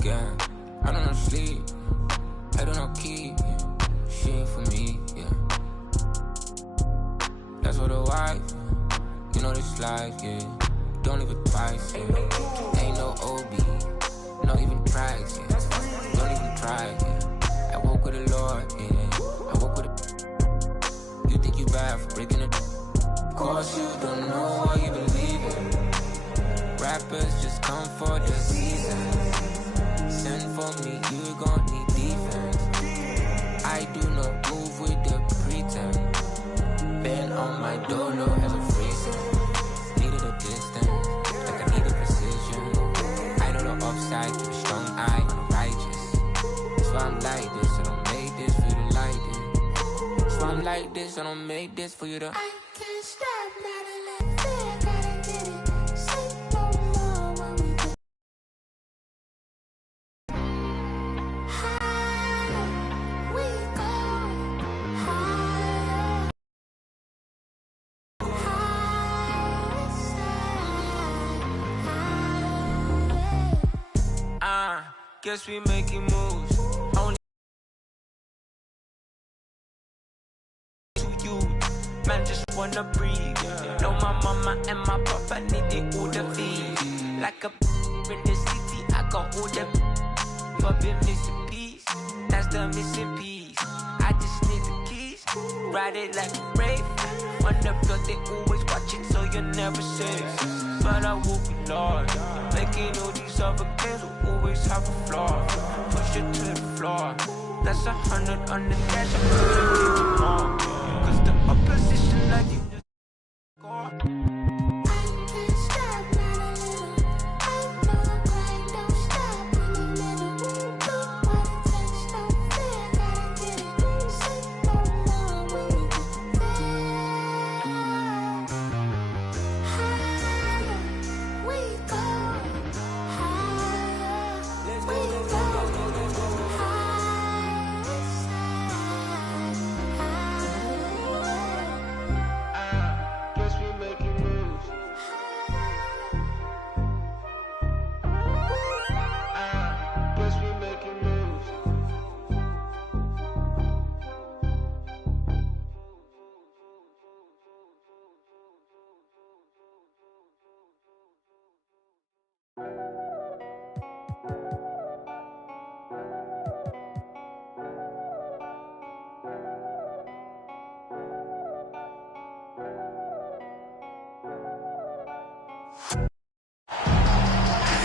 again. I don't know sleep, I don't know keep. She ain't for me, yeah. That's what a wife, you know this life, yeah. Don't leave it twice, yeah. Ain't no OB, not even tries, yeah. Don't even try, yeah. I walk with the Lord, yeah. I walk with the... You think you bad for breaking it? Of course you don't know what you believe in. Rappers just come for the season. Send for me, you gon' need defense. I do not move with the pretense. Been on my dolo as a freezer. Needed a distance, like I needed precision. I know the upside, keep a strong eye on the righteous. That's why I'm like this, I don't make this for you to like it. That's why I'm like this, I don't make this for you to... I can't stop, not a little fear, gotta get it. Say no more when we do. Higher we go, higher. Higher side, higher. Guess we making moves. Only to you, man, just wanna breathe. Know my mama and my papa need it all the feed. Like a in the city, I got all the but been missing piece. That's the missing piece. I just need the keys. Ride it like a rave. On the block, they always watching, so you're never safe. But I will be lost. Making all these other games will always have a flaw. Push it to the floor. That's 100 on the dash. I'm gonna keep it on. Cause the opposition like you just score. I can't stop, not a little. I know the grind don't stop in the middle. Do what it takes, no fear, gotta get it. Say no more when we get there. Higher we go, higher we go, higher side, higher. Guess we making moves. Guess we making moves.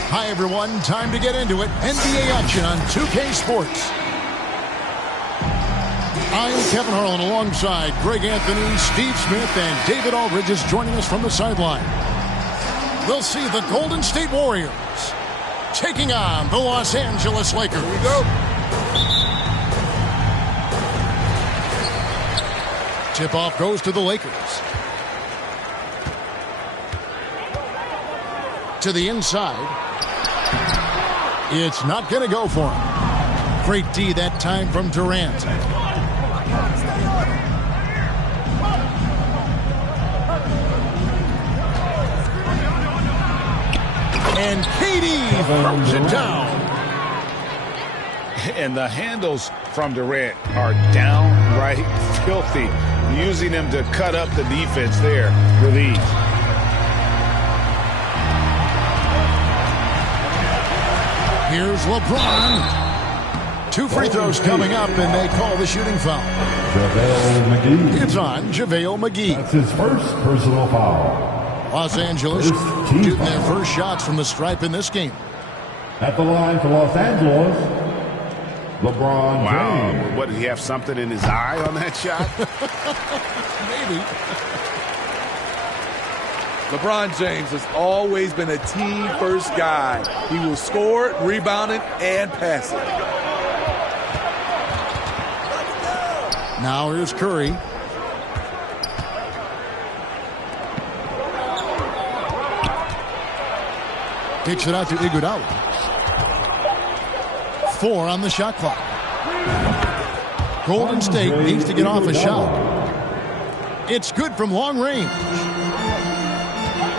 Hi, everyone. Time to get into it. NBA action on 2K Sports. I'm Kevin Harlan alongside Greg Anthony, Steve Smith, and David Aldridge is joining us from the sideline. We'll see the Golden State Warriors taking on the Los Angeles Lakers. Here we go. Tip-off goes to the Lakers. To the inside. It's not going to go for him. Great D that time from Durant. And KD throws it down. And the handles from Durant are downright filthy, using them to cut up the defense there with ease. Here's LeBron. 2 free throws coming up, and they call the shooting foul. JaVale McGee. It's on JaVale McGee. That's his first personal foul. Los Angeles shooting their first shots from the stripe in this game. At the line for Los Angeles, LeBron James. Wow, what, did he have something in his eye on that shot? Maybe. LeBron James has always been a team-first guy. He will score it, rebound it, and pass it. Now here's Curry. Takes it out to Iguodala. 4 on the shot clock. Golden State needs to get off a shot. It's good from long range.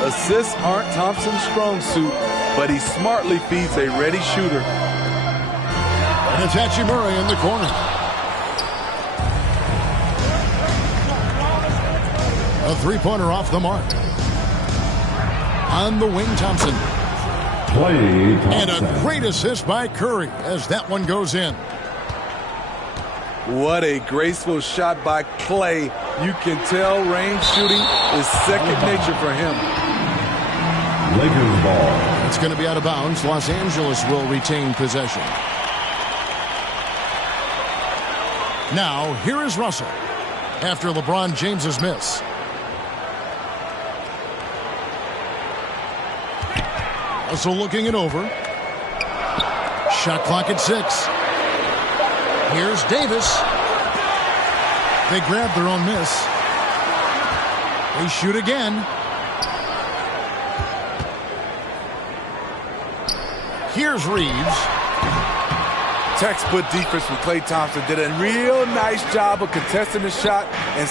Assists aren't Thompson's strong suit, but he smartly feeds a ready shooter. And it's Hachimura in the corner. A three-pointer off the mark. On the wing, Thompson. Clay Thompson. And a great assist by Curry as that one goes in. What a graceful shot by Clay. You can tell range shooting is second nature for him. Lakers ball. It's going to be out of bounds. Los Angeles will retain possession. Now, here is Russell after LeBron James's miss. Russell looking it over. Shot clock at 6. Here's Davis. They grab their own miss. They shoot again. Here's Reeves. Textbook defense from Klay Thompson. Did a real nice job of contesting the shot and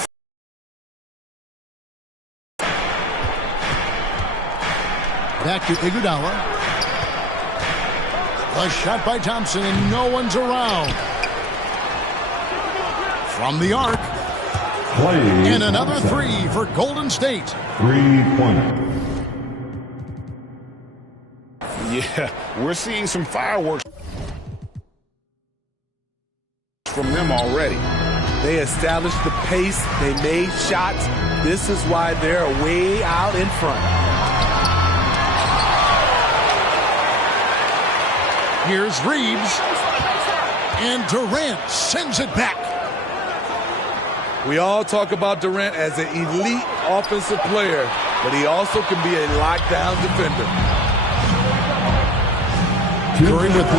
back to Iguodala. A shot by Thompson, and no one's around. From the arc. Clay And another Thompson. three for Golden State. 3-pointer. Yeah, we're seeing some fireworks from them already. they established the pace. They made shots. This is why they're way out in front. Here's Reeves. And Durant sends it back. We all talk about Durant as an elite offensive player, but he also can be a lockdown defender. Curry with the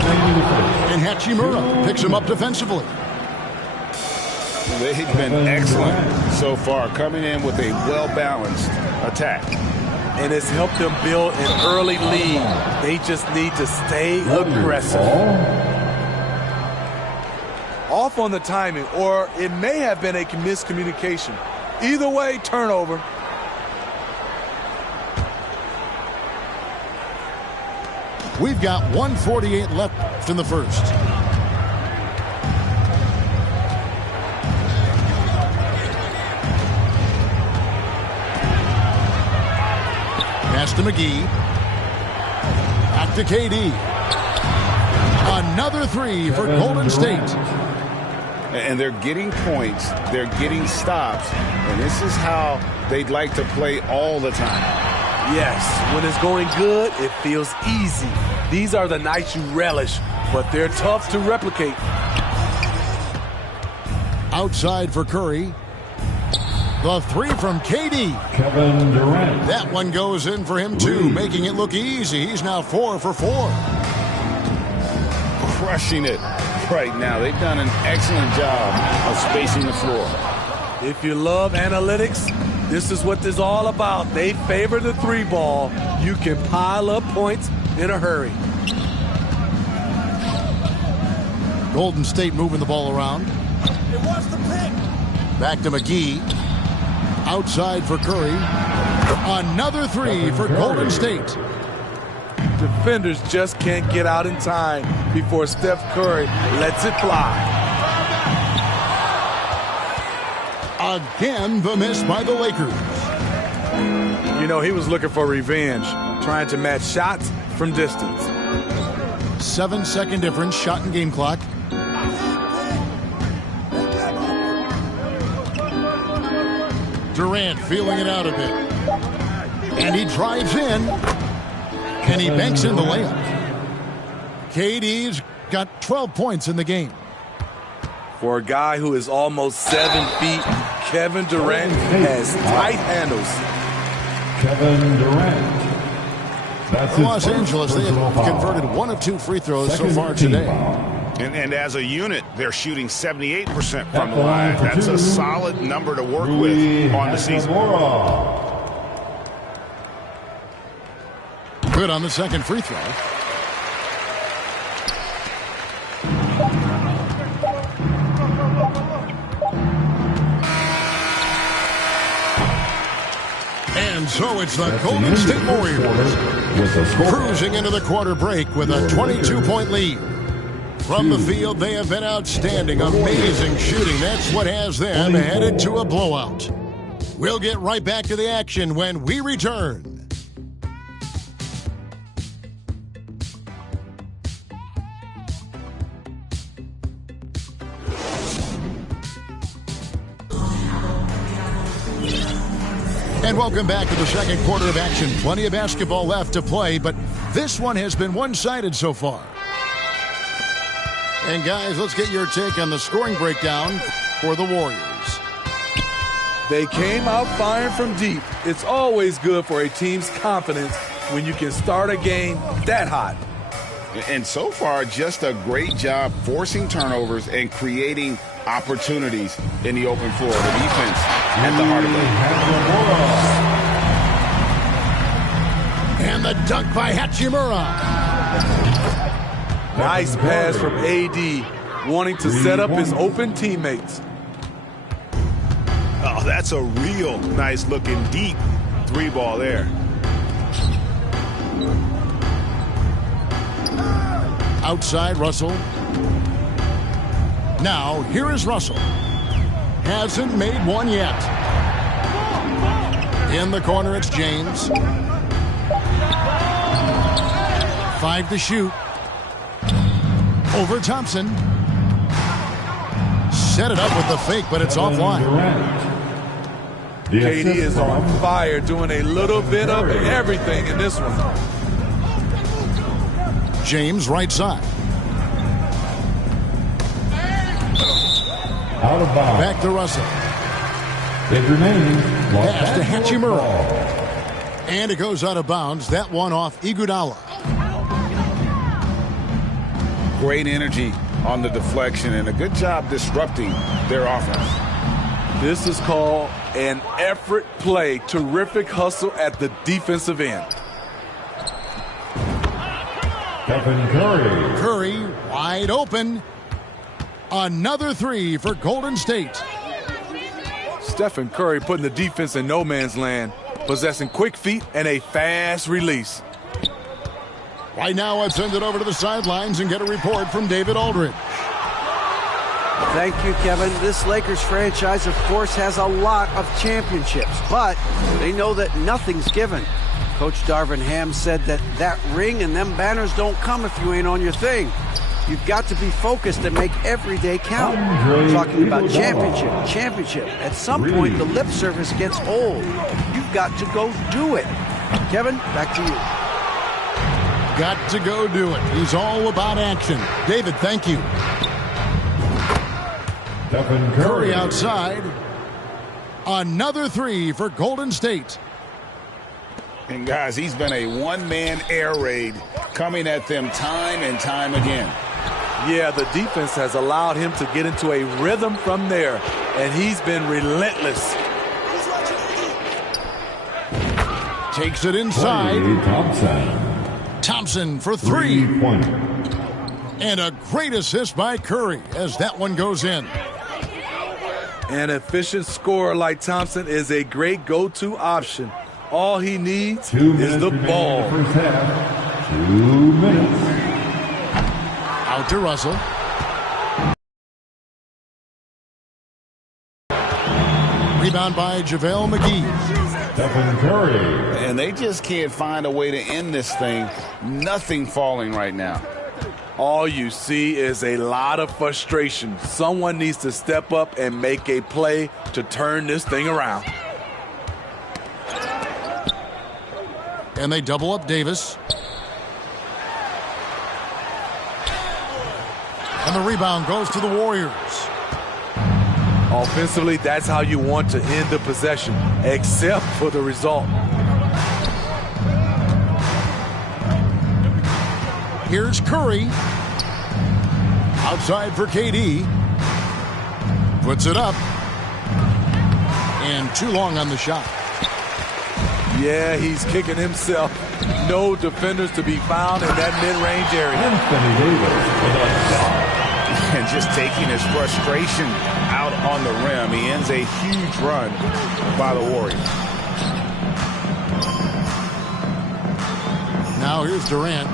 and Hachimura picks him up defensively. They've been excellent so far, coming in with a well-balanced attack. And it's helped them build an early lead. They just need to stay aggressive. Off on the timing, or it may have been a miscommunication. Either way, turnover. We've got 1:48 left in the first. Pass to McGee. Back to KD. Another three for Golden State. And they're getting points, they're getting stops, and this is how they'd like to play all the time. Yes, when it's going good, it feels easy. These are the nights you relish, but they're tough to replicate. Outside for Curry. The three from KD. Kevin Durant. That one goes in for him, too, making it look easy. He's now 4 for 4. Crushing it right now. They've done an excellent job of spacing the floor. If you love analytics, this is what this is all about. They favor the three ball. You can pile up points in a hurry. Golden State moving the ball around. It was the pick. Back to McGee. Outside for Curry. Another three for Golden State. Defenders just can't get out in time before Steph Curry lets it fly. Again, the miss by the Lakers. You know, he was looking for revenge, trying to match shots from distance. 7-second difference, shot and game clock. Durant feeling it out a bit. And he drives in. And he banks in the layup. KD's got 12 points in the game. For a guy who is almost 7 feet, Kevin Durant has tight handles. Kevin Durant. That's For Los Angeles, they have converted 1 of 2 free throws so far today. And as a unit, they're shooting 78% from the line. That's a solid number to work with on the season. Good on the second free throw. And so it's the Golden State Warriors cruising into the quarter break with a 22-point lead. From the field, they have been outstanding. Amazing shooting. That's what has them headed to a blowout. We'll get right back to the action when we return. And welcome back to the second quarter of action. Plenty of basketball left to play, but this one has been one-sided so far. And guys, let's get your take on the scoring breakdown for the Warriors. They came out firing from deep. It's always good for a team's confidence when you can start a game that hot. And so far, just a great job forcing turnovers and creating opportunities in the open floor. The defense at the heart of it. And the dunk by Hachimura. Nice pass from AD, wanting to set up his open teammates. Oh, that's a real nice looking deep three ball there. Outside Russell. Now, here is Russell. Hasn't made one yet. In the corner, it's James. 5 to shoot. Over Thompson. Set it up with the fake, but it's offline. KD is on fire, doing a little bit of everything in this one. James, right side. Out of bounds. Back to Russell. It remains. Pass to Hachimura. And it goes out of bounds. That one off Iguodala. Great energy on the deflection and a good job disrupting their offense. This is called an effort play. Terrific hustle at the defensive end. Stephen Curry. Curry wide open. Another three for Golden State. Stephen Curry putting the defense in no man's land, possessing quick feet and a fast release. Right now, I'd send it over to the sidelines and get a report from David Aldridge. Thank you, Kevin. This Lakers franchise, of course, has a lot of championships, but they know that nothing's given. Coach Darvin Ham said that ring and them banners don't come if you ain't on your thing. You've got to be focused and make every day count. Talking about championship. At some point, the lip service gets old. You've got to go do it. Kevin, back to you. Got to go do it. He's all about action. David, thank you. Stephen Curry outside. Another three for Golden State. And guys, he's been a one-man air raid coming at them time and time again. Yeah, the defense has allowed him to get into a rhythm from there, and he's been relentless. Takes it inside. Thompson for three. And a great assist by Curry as that one goes in. An efficient scorer like Thompson is a great go-to option. All he needs is the ball. 2 minutes. Out to Russell. Rebound by JaVale McGee. Stephen Curry. And they just can't find a way to end this thing. Nothing falling right now. All you see is a lot of frustration. Someone needs to step up and make a play to turn this thing around. And they double up Davis. And the rebound goes to the Warriors. Offensively, that's how you want to end the possession, except for the result. Here's Curry. Outside for KD. Puts it up. And too long on the shot. Yeah, he's kicking himself. No defenders to be found in that mid-range area. Anthony Davis with a shot. And just taking his frustration out on the rim. He ends a huge run by the Warriors. Now here's Durant.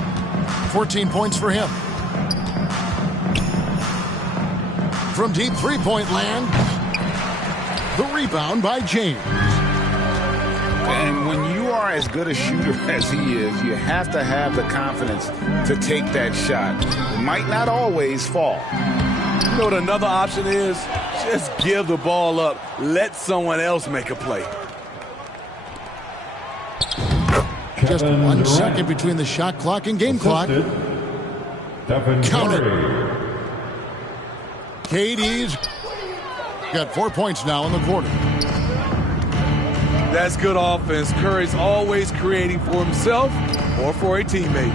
14 points for him. from deep three-point land. The rebound by James. And when you are as good a shooter as he is, you have to have the confidence to take that shot. It might not always fall. You know what another option is? Just give the ball up. Let someone else make a play. Just 1 second between the shot clock and game clock. Count it. KD's got 4 points now in the quarter. That's good offense. Curry's always creating for himself or for a teammate.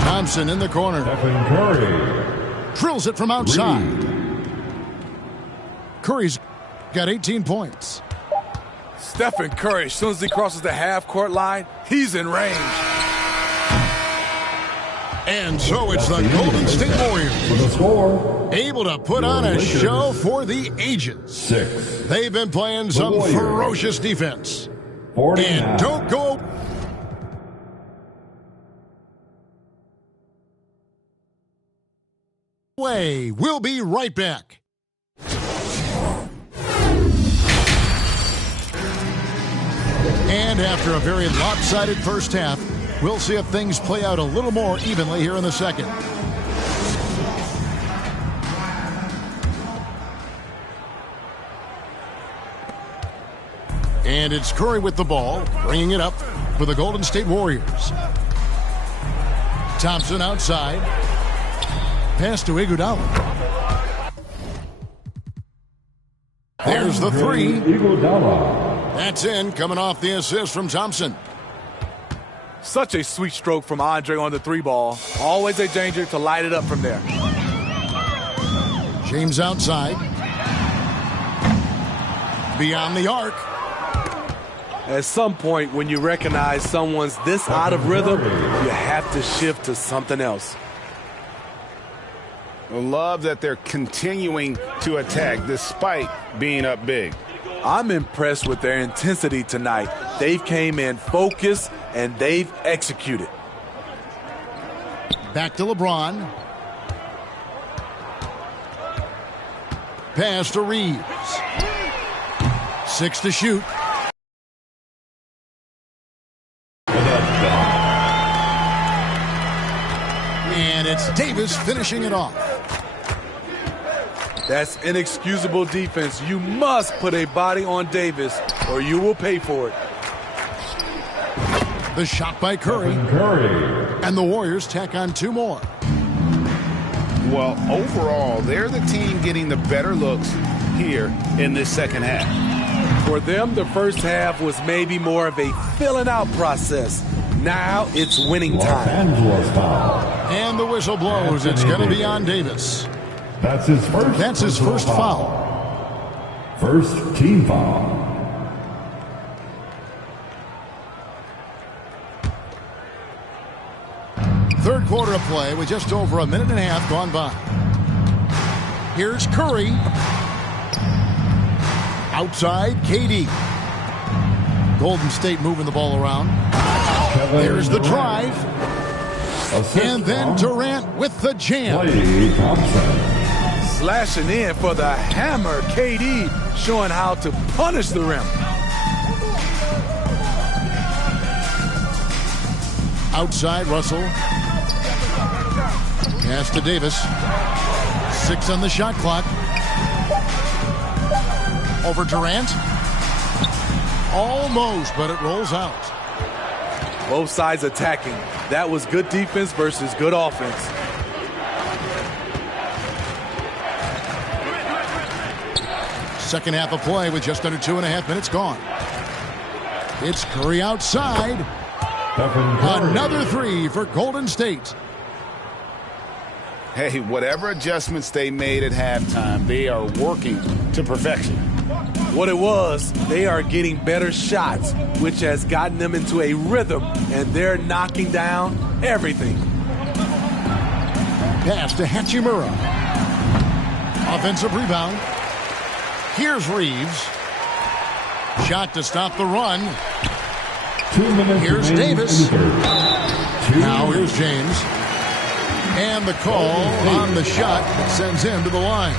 Thompson in the corner. Stephen Curry. Drills it from outside. Curry's got 18 points. Stephen Curry, as soon as he crosses the half-court line, he's in range. And so it's the Golden State Warriors, For the score, able to put on a show for the ages. 6. They've been playing some Warriors. ferocious defense. 49. And don't go away. We'll be right back. And after a very lopsided first half, we'll see if things play out a little more evenly here in the second. And it's Curry with the ball, bringing it up for the Golden State Warriors. Thompson outside. Pass to Iguodala. There's the three. Iguodala. That's in, coming off the assist from Thompson. Such a sweet stroke from Andre on the three ball. Always a danger to light it up from there. James outside. Beyond the arc. At some point, when you recognize someone's this out of rhythm, you have to shift to something else. I love that they're continuing to attack despite being up big. I'm impressed with their intensity tonight. They've came in focused and they've executed. Back to LeBron. Pass to Reeves. 6 to shoot. And it's Davis finishing it off. That's inexcusable defense. You must put a body on Davis or you will pay for it. The shot by Curry. And the Warriors tack on 2 more. Well, overall, they're the team getting the better looks here in this second half. For them, the first half was maybe more of a filling out process. Now it's winning time. Angeles foul. And the whistle blows. It's going to be on Davis. That's his first. That's his first foul. First team foul. Third quarter of play with just over a minute and a half gone by. Here's Curry. Outside, KD. Golden State moving the ball around. There's the drive. And then Durant with the jam. Klay Thompson. Slashing in for the hammer. KD showing how to punish the rim. Outside, Russell. Pass to Davis. 6 on the shot clock. Over Durant. Almost, but it rolls out. Both sides attacking. That was good defense versus good offense. Second half of play with just under 2.5 minutes gone. It's Curry outside. Another 3 for Golden State. Hey, whatever adjustments they made at halftime, they are working to perfection. What it was, they are getting better shots, which has gotten them into a rhythm, and they're knocking down everything. Pass to Hachimura. Offensive rebound. Here's Reeves. Shot to stop the run. 2 minutes. Here's Davis. Now here's James. And the call on the shot that sends him to the line.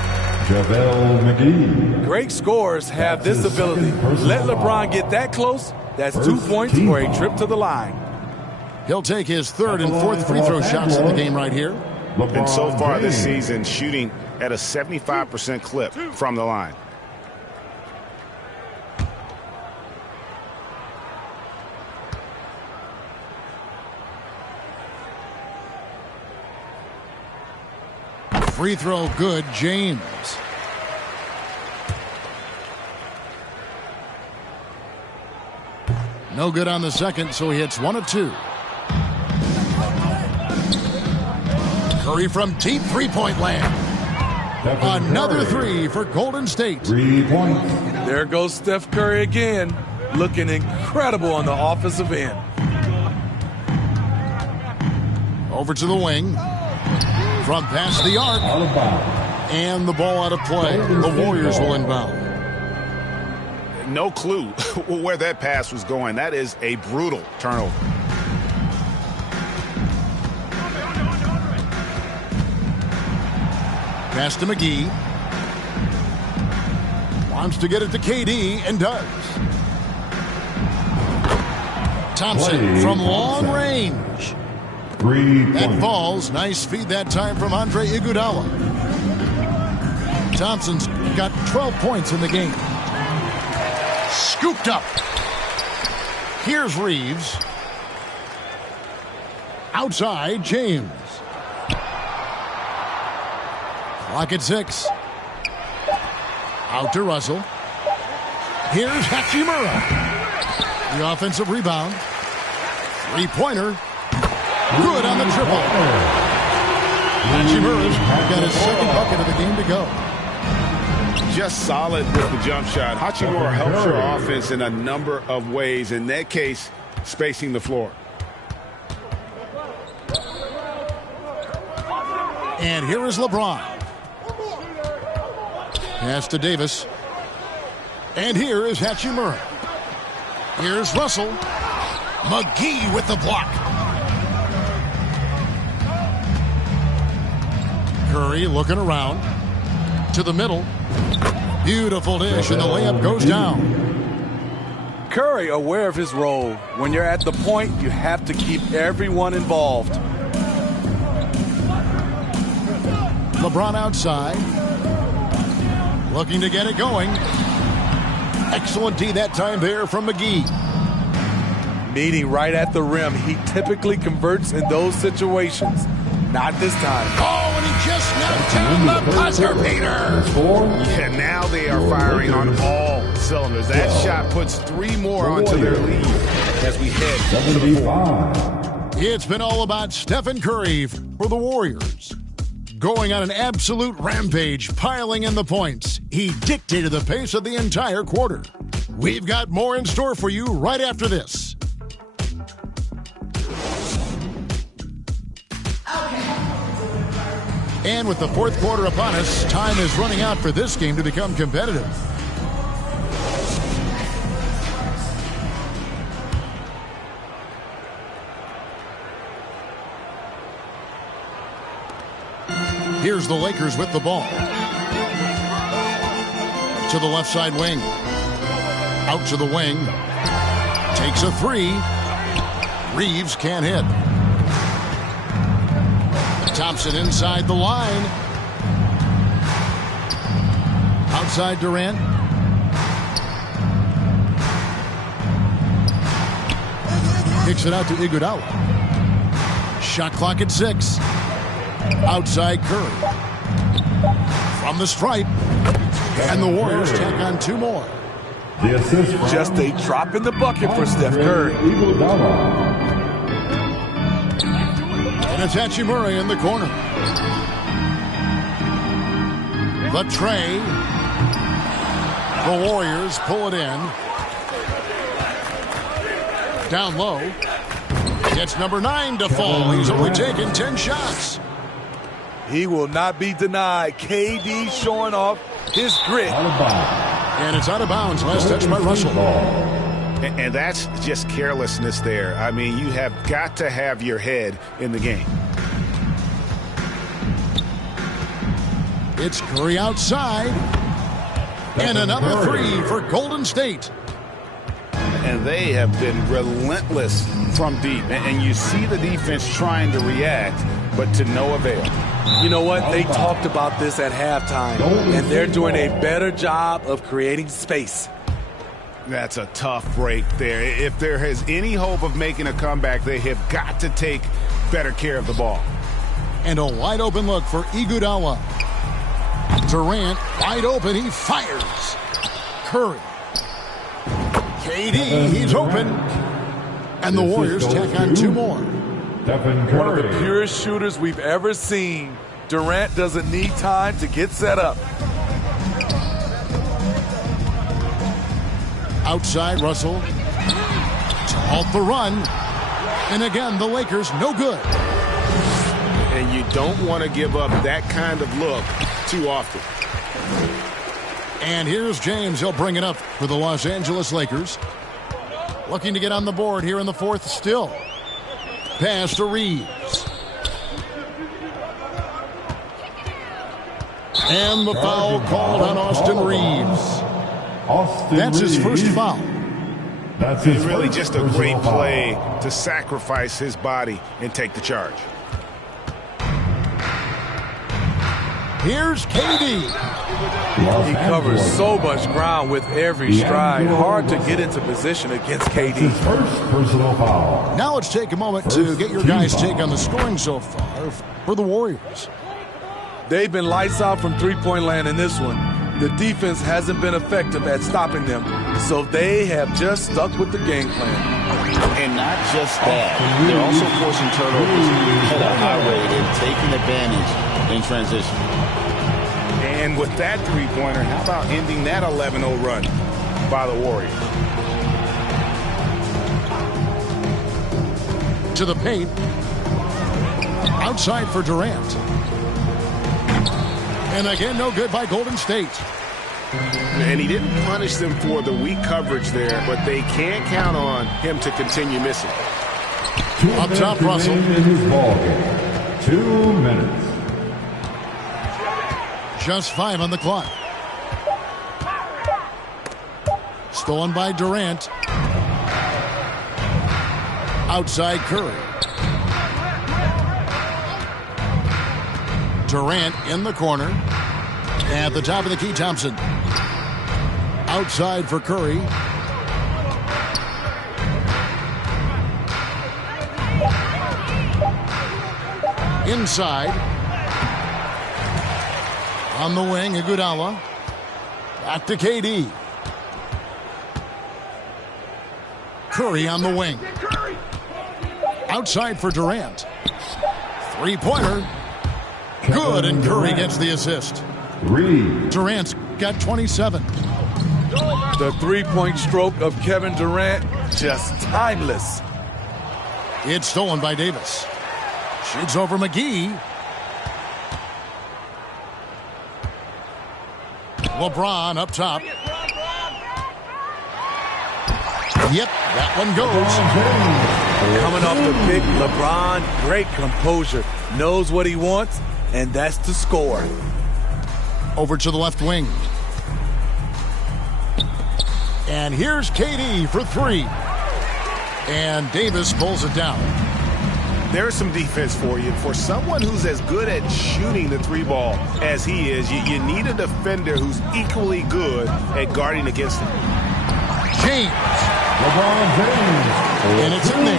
JaVale McGee. Great scorers have this ability. Let LeBron get that close. That's 2 points or a trip to the line. He'll take his third and fourth free throw shots in the game right here. And so far this season, shooting at a 75% clip from the line. Free throw good, James. No good on the second, so he hits 1 of 2. Curry from deep three-point land. Another three for Golden State. 3 points. There goes Steph Curry again, looking incredible on the offensive end. Over to the wing. From past the arc. Out of bounds. And the ball out of play. The Warriors will inbound. No clue where that pass was going. That is a brutal turnover. Pass to McGee. Wants to get it to KD and does. Thompson from long range. 3 That points. falls. Nice feed that time from Andre Iguodala. Thompson's got 12 points in the game. Scooped up. Here's Reeves. Outside, James. Clock at 6. Out to Russell. Here's Hachimura. The offensive rebound. Three-pointer. Good on the triple. Hachimura's got his second bucket of the game to go. Just solid with the jump shot. Hachimura helps your offense in a number of ways. In that case, spacing the floor. And here is LeBron. Pass to Davis. And here is Hachimura. Here's Russell. McGee with the block. Curry looking around. To the middle. Beautiful dish, and the layup goes down. Curry aware of his role. When you're at the point, you have to keep everyone involved. LeBron outside. Looking to get it going. Excellent D that time there from McGee. Meeting right at the rim. He typically converts in those situations. Not this time. Oh, and he just knocked down the buzzer beater. Yeah, now they are firing on all cylinders. That shot puts 3 more onto their lead as we head to the fourth. It's been all about Stephen Curry for the Warriors. Going on an absolute rampage, piling in the points. He dictated the pace of the entire quarter. We've got more in store for you right after this. And with the fourth quarter upon us, time is running out for this game to become competitive. Here's the Lakers with the ball. To the left side wing. Out to the wing. Takes a 3. Reeves can't hit. Thompson inside the line. Outside Durant. Kicks it out to Iguodala. Shot clock at 6. Outside Curry. From the stripe. And the Warriors tack on 2 more. The assist from Just a drop in the bucket for Steph Curry. Iguodala. And it's Hachimura in the corner. The tray. The Warriors pull it in. Down low. Gets number 9 to fall. He's only taken 10 shots. He will not be denied. KD showing off his grit. Out of bounds. And it's out of bounds. Last touch by Russell. And that's just carelessness there. I mean, you have got to have your head in the game. It's Curry outside. And another three for Golden State. And they have been relentless from deep. And you see the defense trying to react, but to no avail. You know what? They talked about this at halftime, and they're doing a better job of creating space. That's a tough break there. If there is any hope of making a comeback, they have got to take better care of the ball. And a wide open look for Iguodala. Durant wide open. He fires. Curry. KD, he's open. And the Warriors tack on two more. One of the purest shooters we've ever seen. Durant doesn't need time to get set up. Outside, Russell to halt the run. And again, the Lakers no good. And you don't want to give up that kind of look too often. And here's James. He'll bring it up for the Los Angeles Lakers. Looking to get on the board here in the fourth still. Pass to Reeves. And the foul called on Austin Reeves. That's his first foul. That's his Really first just a personal great play foul. to sacrifice his body and take the charge. Here's KD. He covers so much ground with every stride. Hard to get into position against KD. His first personal foul. Now let's take a moment to get your guys' take on the scoring so far for the Warriors. They've been lights out from three-point land in this one. The defense hasn't been effective at stopping them, so they have just stuck with the game plan. And not just that, they're also forcing turnovers at a high rate and taking advantage in transition. And with that three-pointer, how about ending that 11-0 run by the Warriors? To the paint. Outside for Durant. And again, no good by Golden State. And he didn't punish them for the weak coverage there, but they can't count on him to continue missing. Up top, Russell. In his ball game. 2 minutes. Just 5 on the clock. Stolen by Durant. Outside Curry. Durant in the corner. At the top of the key, Thompson. Outside for Curry. Inside. On the wing, Iguodala. Back to KD. Curry on the wing. Outside for Durant. Three-pointer. Good, and Curry gets the assist. Durant's got 27. The three-point stroke of Kevin Durant, just timeless. It's stolen by Davis. Shoots over McGee. LeBron up top. Yep, that one goes. Coming off the pick, LeBron, great composure. Knows what he wants, and that's to score. Over to the left wing. And here's KD for three. And Davis pulls it down. There's some defense for you. For someone who's as good at shooting the three ball as he is, you need a defender who's equally good at guarding against him. James. LeBron James. And it's in there.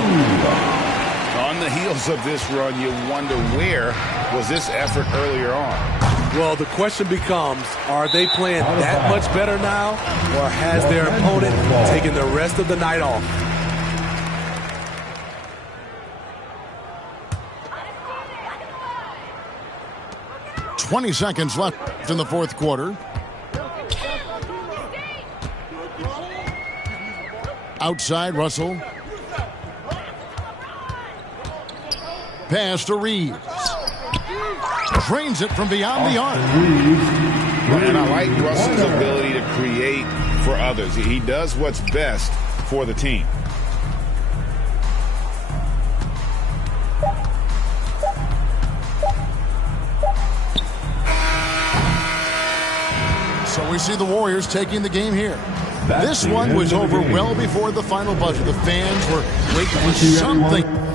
On the heels of this run, you wonder where was this effort earlier on? Well, the question becomes, are they playing that much better now, or has their opponent taken the rest of the night off? .20 seconds left in the fourth quarter. Outside, Russell. Pass to Reeves. Drains it from beyond the arc. And I like Russell's ability to create for others. He does what's best for the team. we see the Warriors taking the game here. This one was over well before the final buzzer. The fans were waiting for something.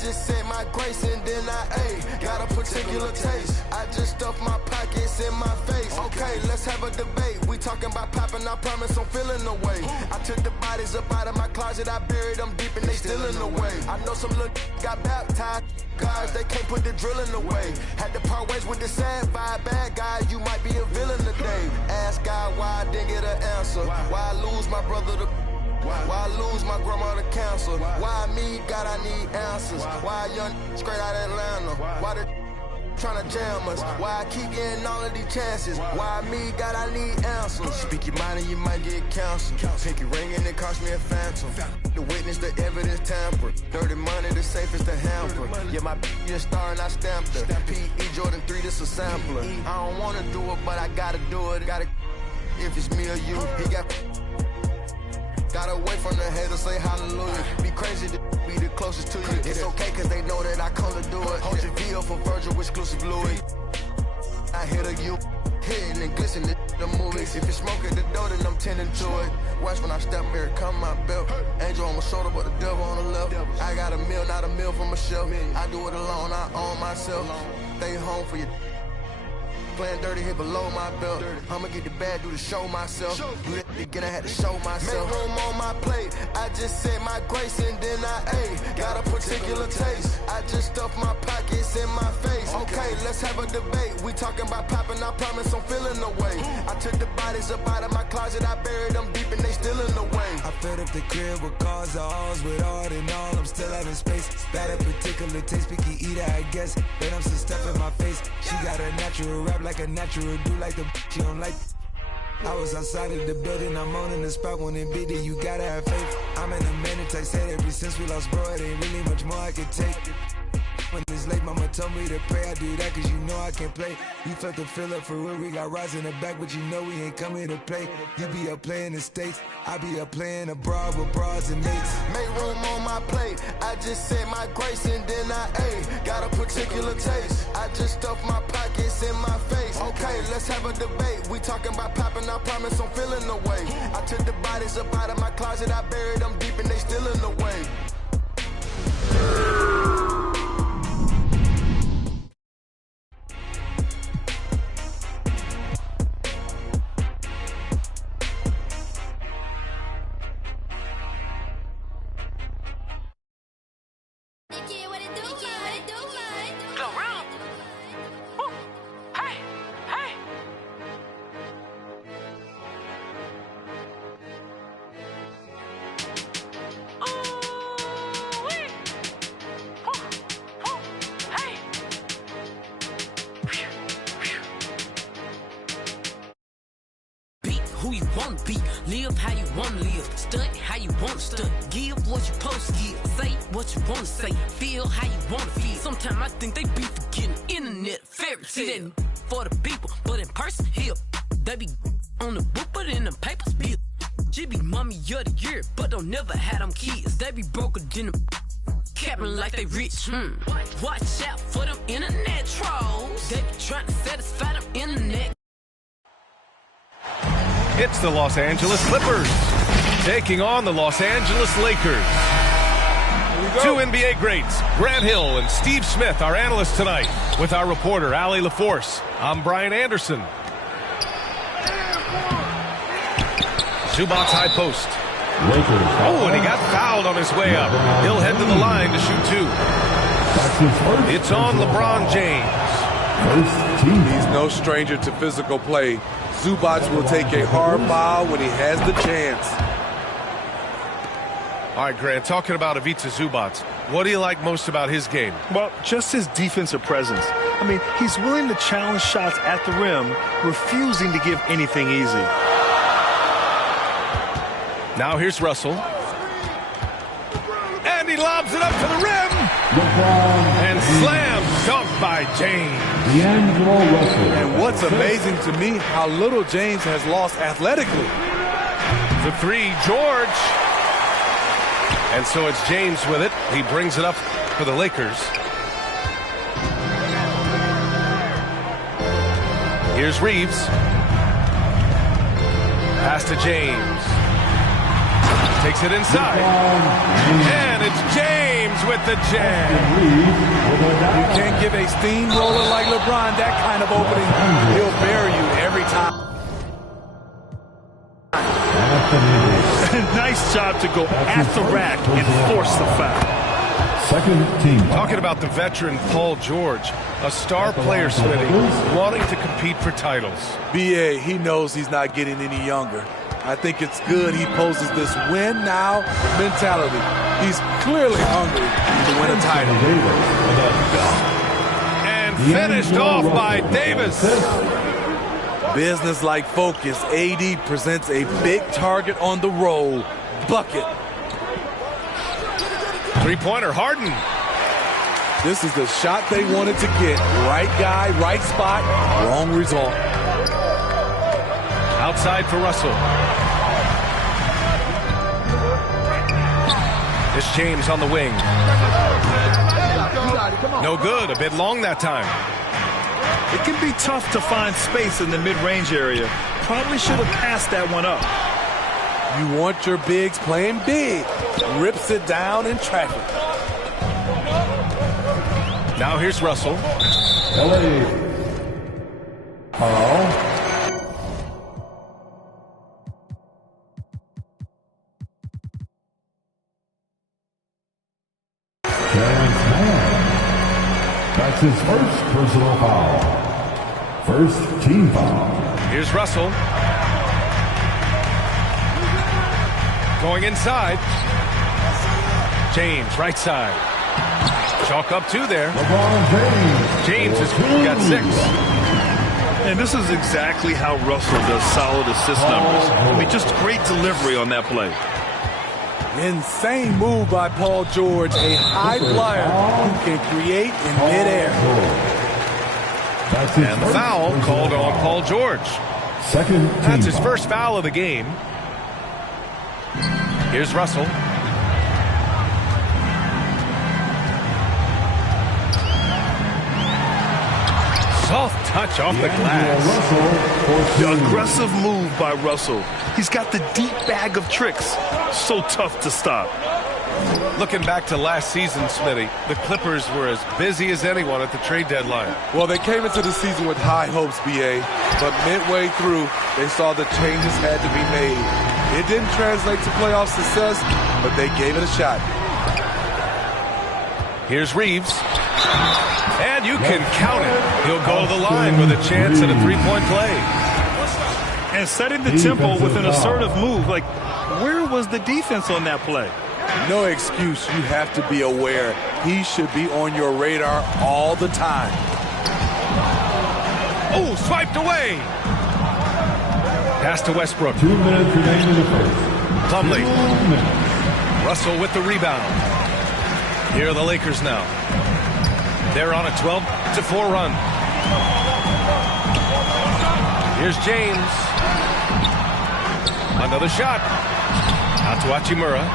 just said my grace and then I ate. Got a particular taste. I just stuffed my pockets in my face. Okay, let's have a debate. We talking about popping, I promise I'm feeling the way. I took the bodies up out of my closet, I buried them deep and they still in the way. I know some little got baptized. Guys, they can't put the drilling away. Had to part ways with the sad vibe. Bad guy, you might be a villain today. Ask God why I didn't get an answer. Why I lose my brother to... Why I lose my grandma to cancer? Why me, God, I need answers. Why a young straight out of Atlanta? Why the tryna jam us? Why I keep getting all of these chances? Why me, God, I need answers. Speak your mind and you might get canceled. Pinky ring and it cost me a phantom. The witness, the evidence tampered. Dirty money, the safest to hamper. Yeah, my bitch a star and I stamped her. P.E. Jordan 3, this a sampler. I don't wanna do it, but I gotta do it. Gotta, if it's me or you, he got... Gotta wait from the haters, say hallelujah. Be crazy to be the closest to you. It's okay cause they know that I come to do it. Hold your V up for Virgil, exclusive Louis. I hit a you, hitting and glisten the movies. If it's smoke at the door, then I'm tending to it. Watch when I step here, come my belt. Angel on my shoulder, but the devil on the left. I got a meal, not a meal from Michelle. I do it alone, I own myself. Stay home for your... Playing dirty hit below my belt. I'ma get the bad, do the show myself. Do that again, I had to show myself. Make room on my plate. I just said my grace and then I ate. Got a particular taste. I just stuffed my pockets in my face. Okay, Okay, let's have a debate. We talking about popping, I promise I'm feeling the way. I took the bodies up out of my closet, I buried them deep and they still in the way. I fed up the crib with cars, the halls with art and all. I'm still having space. Got a particular taste, picky eater, I guess. But I'm some stuff in my face. She got a natural rap like a natural do like the she don't like. I was outside of the building, I'm on in the spot when it beat it, you gotta have faith. I'm in a minute, I said ever since we lost bro, it ain't really much more I could take. When it's late, mama told me to pray, I do that cause you know I can play. You felt the fill up for real, we got rides in the back, but you know we ain't coming to play. You be up playing the States, I be up playing abroad with bras and mates. Make room on my plate, I just said my grace and then I ate. Got a particular taste, I just stuffed my pockets in my face. Okay, let's have a debate, we talking about popping, I promise I'm feeling the way. I took the bodies up out of my closet, I buried them deep and they still in the way. Who you wanna be, live how you wanna live, stunt how you wanna stunt, give what you supposed to give, say what you wanna say, feel how you wanna feel. Sometimes I think they be forgetting internet fairy tale for the people, but in person here, they be on the book, but in the papers be. She be mommy of the year, but don't never have them kids. They be broker than them, capping like they rich. Watch out for them internet trolls. They be trying to satisfy them internet. It's the Los Angeles Clippers taking on the Los Angeles Lakers. Two NBA greats, Grant Hill and Steve Smith, our analysts tonight, with our reporter, Allie LaForce. I'm Brian Anderson. Zubac's high post. Oh, and he got fouled on his way up. He'll head to the line to shoot two. It's on LeBron James. He's no stranger to physical play. Zubac will take a hard foul when he has the chance. All right, Grant, talking about Ivica Zubac, what do you like most about his game? Well, just his defensive presence. I mean, he's willing to challenge shots at the rim, refusing to give anything easy. Now here's Russell. And he lobs it up to the rim. And slam dunk by James. And what's amazing to me, how little James has lost athletically. The three, George. And so it's James with it. He brings it up for the Lakers. Here's Reeves. Pass to James. Takes it inside. And it's James with the jam. You can't give a steamroller like LeBron that kind of opening. He'll bury you every time. Nice job to go at the rack and force the foul. Second team. Talking about the veteran Paul George, a star player, Smitty, wanting to compete for titles. BA, he knows he's not getting any younger. I think it's good he poses this win now mentality. He's clearly hungry to win a title. And finished off by Davis. Business-like focus. AD presents a big target on the roll. Bucket. Three-pointer, Harden. This is the shot they wanted to get. Right guy, right spot, wrong result. Outside for Russell. It's James on the wing. No good. A bit long that time. It can be tough to find space in the mid-range area. Probably should have passed that one up. You want your bigs playing big. Rips it down in traffic. Now here's Russell. LA. Carl. That's his first personal foul. First team foul. Here's Russell. Going inside. James, right side. Chalk up 2 there. LeBron James. James has got 6. And this is exactly how Russell does solid assist numbers. I mean, just great delivery on that play. Insane move by Paul George, a high flyer who can create in midair. And the foul called on Paul George. That's his first foul of the game. Here's Russell. Soft touch off the glass. The aggressive move by Russell. He's got the deep bag of tricks. So tough to stop. Looking back to last season, Smitty, the Clippers were as busy as anyone at the trade deadline. Well, they came into the season with high hopes, B.A., but midway through, they saw the changes had to be made. It didn't translate to playoff success, but they gave it a shot. Here's Reeves. And you can count it. He'll go to the line with a chance at a 3-point play. And setting the tempo with an assertive move. Like, where was the defense on that play? No excuse. You have to be aware. He should be on your radar all the time. Oh, swiped away. Pass to Westbrook. 2 minutes remaining in the first. Plumlee. Russell with the rebound. Here are the Lakers now. They're on a 12-4 run. Here's James. Another shot. Out to Hachimura.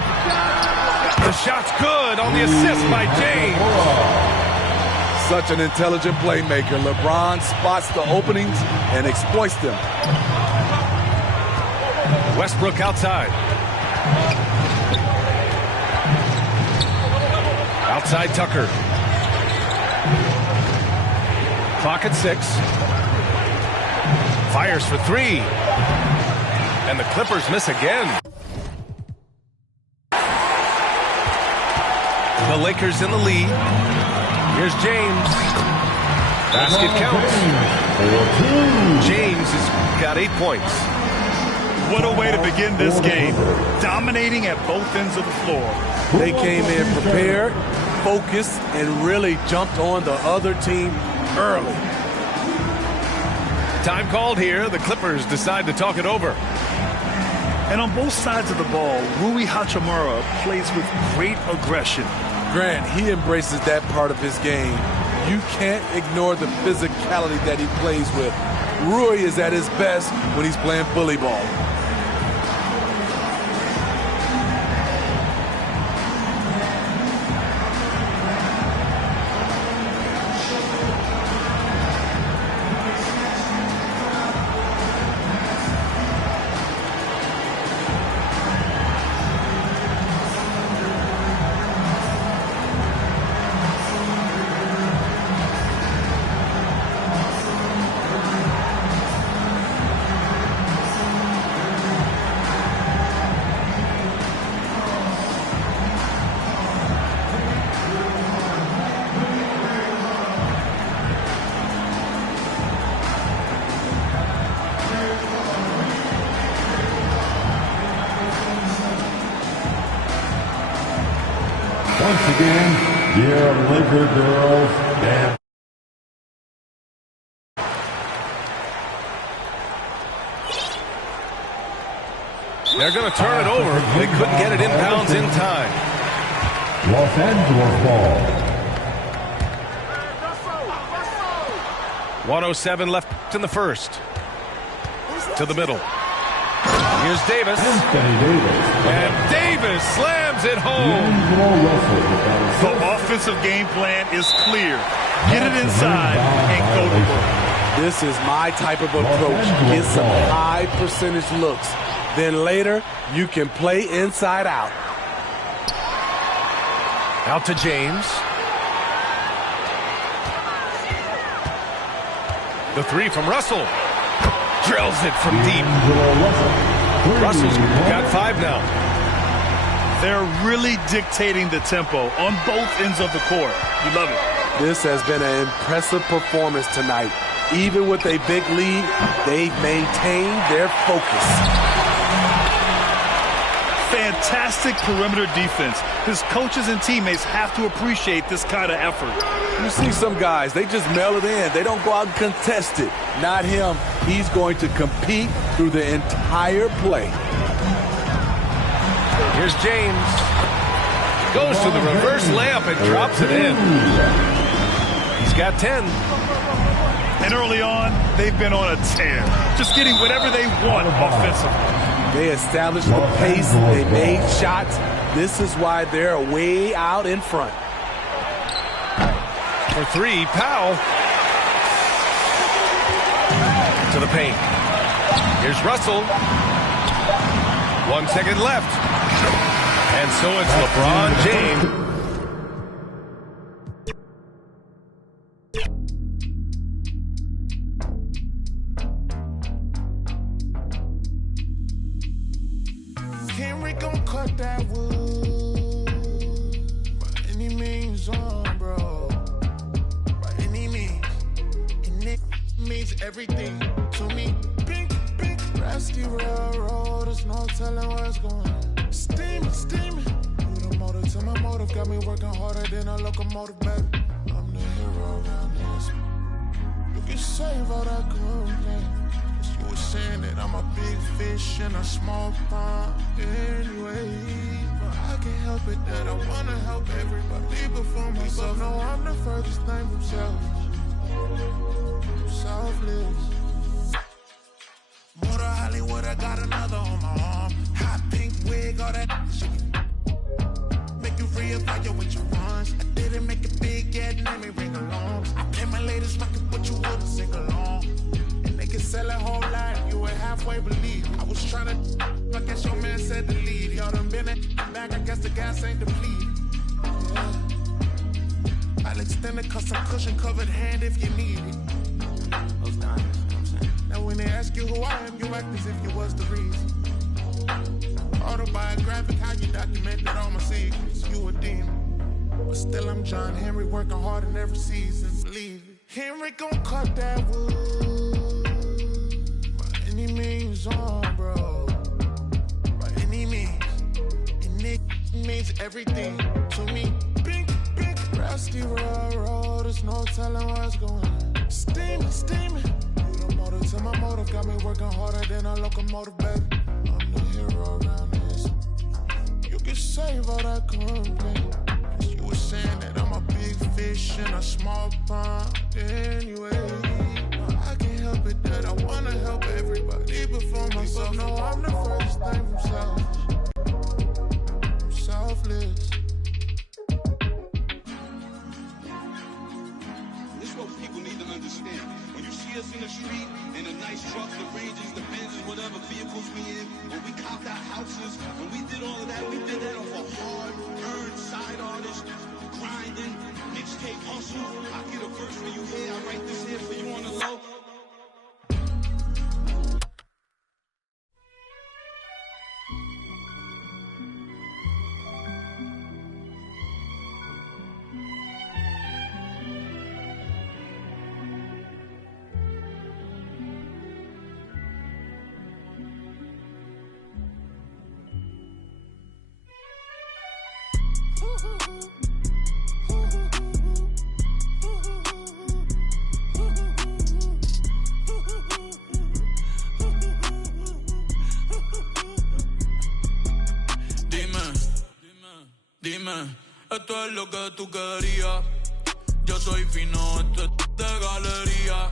The shot's good on the assist by James. Such an intelligent playmaker. LeBron spots the openings and exploits them. Westbrook outside. Outside Tucker. Clock at 6. Fires for 3. And the Clippers miss again. The Lakers in the lead. Here's James. Basket counts. James has got 8 points. What a way to begin this game. Dominating at both ends of the floor. They came in prepared, focused, and really jumped on the other team early. Time called here. The Clippers decide to talk it over. And on both sides of the ball, Rui Hachimura plays with great aggression. Grant, he embraces that part of his game. You can't ignore the physicality that he plays with. Rui is at his best when he's playing bully ball. Once again, dear Laker girls, damn. They're going to turn it over. They couldn't get it inbounds in time. Los Angeles ball. 1:07 left in the first. To the middle. Here's Davis. And Davis slams it home. The offensive game plan is clear. Get it inside and go to work. This is my type of approach. Get some high percentage looks. Then later, you can play inside out. Out to James. The 3 from Russell. Drills it from deep. Russell's got 5 now. They're really dictating the tempo on both ends of the court. You love it. This has been an impressive performance tonight. Even with a big lead, they've maintained their focus. Fantastic perimeter defense. His coaches and teammates have to appreciate this kind of effort. You see some guys, they just mail it in. They don't go out and contest it. Not him. He's going to compete through the entire play. Here's James. Goes to the reverse layup and drops it in. He's got 10. And early on, they've been on a tear. Just getting whatever they want offensively. They established the pace. They made shots. This is why they're way out in front. For three, Powell. To the paint. Here's Russell. 1 second left. And so it's LeBron James. Henry gon' cut that wood by any means on, bro. By any means. And it means everything to me. Pink, pink, rusty railroad. There's no telling what's going on. Steaming, steaming. You the motor to my motive. Got me working harder than a locomotive, baby. I'm the hero around this. You can save all that complaint. You were saying that I'm a big fish in a small pond anyway. But I can't help it that I wanna help everybody before myself. No, I'm the furthest thing from selfless. Motor Hollywood, I got another on my arm. Hot pink wig, all that shit. Make you reevaluate what you want. I didn't make it big yet, let me ring along. I play my latest record, but you wouldn't sing along. They can sell a whole lot, you would halfway believe. I was trying to, I guess your man said to lead. Y'all done been at back, I guess the gas ain't depleted. Yeah. I'll extend a custom cushion covered hand if you need it. Those diamonds, you know what I'm saying? Now when they ask you who I am, you act as if you was the reason. Autobiographic, how you documented all my secrets. You a demon, but still I'm John Henry, working hard in every season. Believe it. Henry gon' cut that wood. Any means on, bro. By any means. And it means everything to me. Pink, pink, rusty railroad. There's no telling what's going on. Steaming, steaming. You the motor to my motive. Got me working harder than a locomotive, baby. I'm the hero around this. You can save all that complaint. You were saying that I'm a big fish in a small pond anyway. I can't help it that I wanna help everybody before myself. No, I'm the first thing from selfless. This is what people need to understand. When you see us in the street, in the nice trucks, the Rangers, the Benzes, whatever vehicles we in, when we copped our houses, when we did all of that, we did that off a hard-earned side artist, grinding, mixtape hustle. I get a verse for you here, I write this here for you on the low. Dime, esto es lo que tú querías. Yo soy fino, esto es de galería.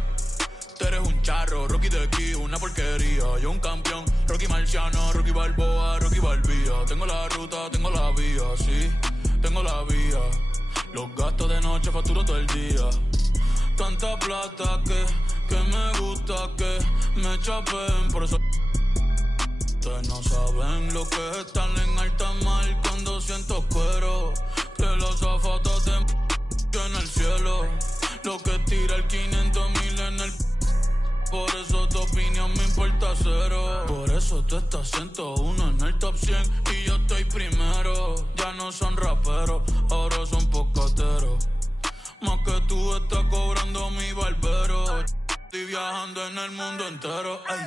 Tú eres un charro, Rocky de aquí, una porquería. Yo un campeón, Rocky Marciano, Rocky Balboa, Rocky Balbía. Tengo la ruta, tengo la vía, sí, tengo la vía. Los gastos de noche facturo todo el día. Tanta plata que me gusta que me chapen, por eso. Ustedes no saben lo que es estar en alta mar cuando siento cuero. Que los zapatos te en el cielo. Lo que tira el 500,000 en el. Por eso tu opinión me importa cero. Por eso tú estás 101 en el top 100 y yo estoy primero. Ya no son raperos, ahora son pocateros. Más que viajando en el mundo entero, ey.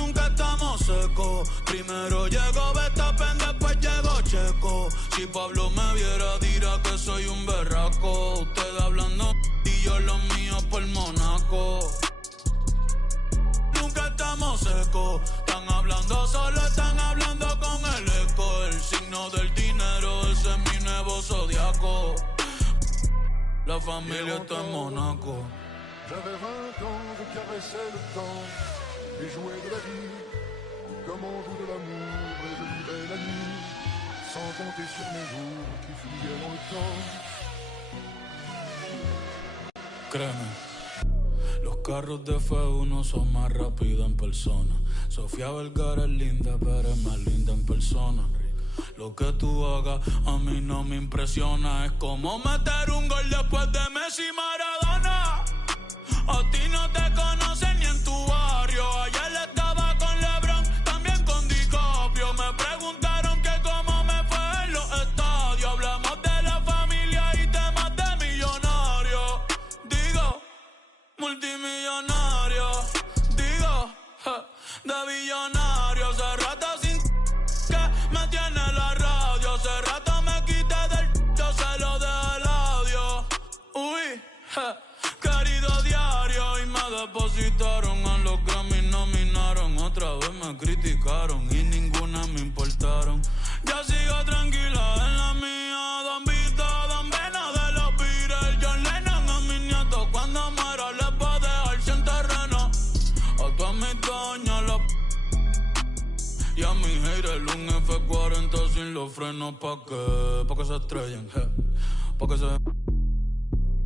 Nunca estamos secos. Primero llegó Verstappen, después llegó Checo. Si Pablo me viera, dirá que soy un berraco. Ustedes hablando y yo los míos por Monaco. Nunca estamos secos. Están hablando solo, están hablando con el eco. El signo del dinero, ese es mi nuevo zodiaco. La familia está en Monaco. J'avais 20 ans, je caressais le temps et jouais de la vie comme on joue de l'amour, et je vivais la nuit sans compter sur mes jours qui fuyaient dans le temps. Créeme, los carros de F1 son más rápidos en persona. Sofía Vergara es linda, pero es más linda en persona. Lo que tú hagas a mí no me impresiona. Es como meter un gol después de Messi y Maradona. A ti no te conocen ni en tu barrio. Ayer estaba con LeBron, también con DiCaprio. Me preguntaron que cómo me fue en los estadios. Hablamos de la familia y temas de millonarios. Digo, multimillonario. Digo, de billonario. Hace rato sin que me tiene la radio. Hace rato me quité del yo se lo dejé el audio. Uy, querido diario. Y me depositaron a los Grammy, nominaron. Otra vez me criticaron y ninguna me importaron. Ya sigo tranquila en la mía. Don Vito, Don Vena de los Beatles. John Lennon a mis nietos. Cuando muera les voy a dejar sin terreno. A todas mis doñas la y a mi haters un F40 sin los frenos. ¿Pa' qué? Pa' que se estrellen, pa' que se...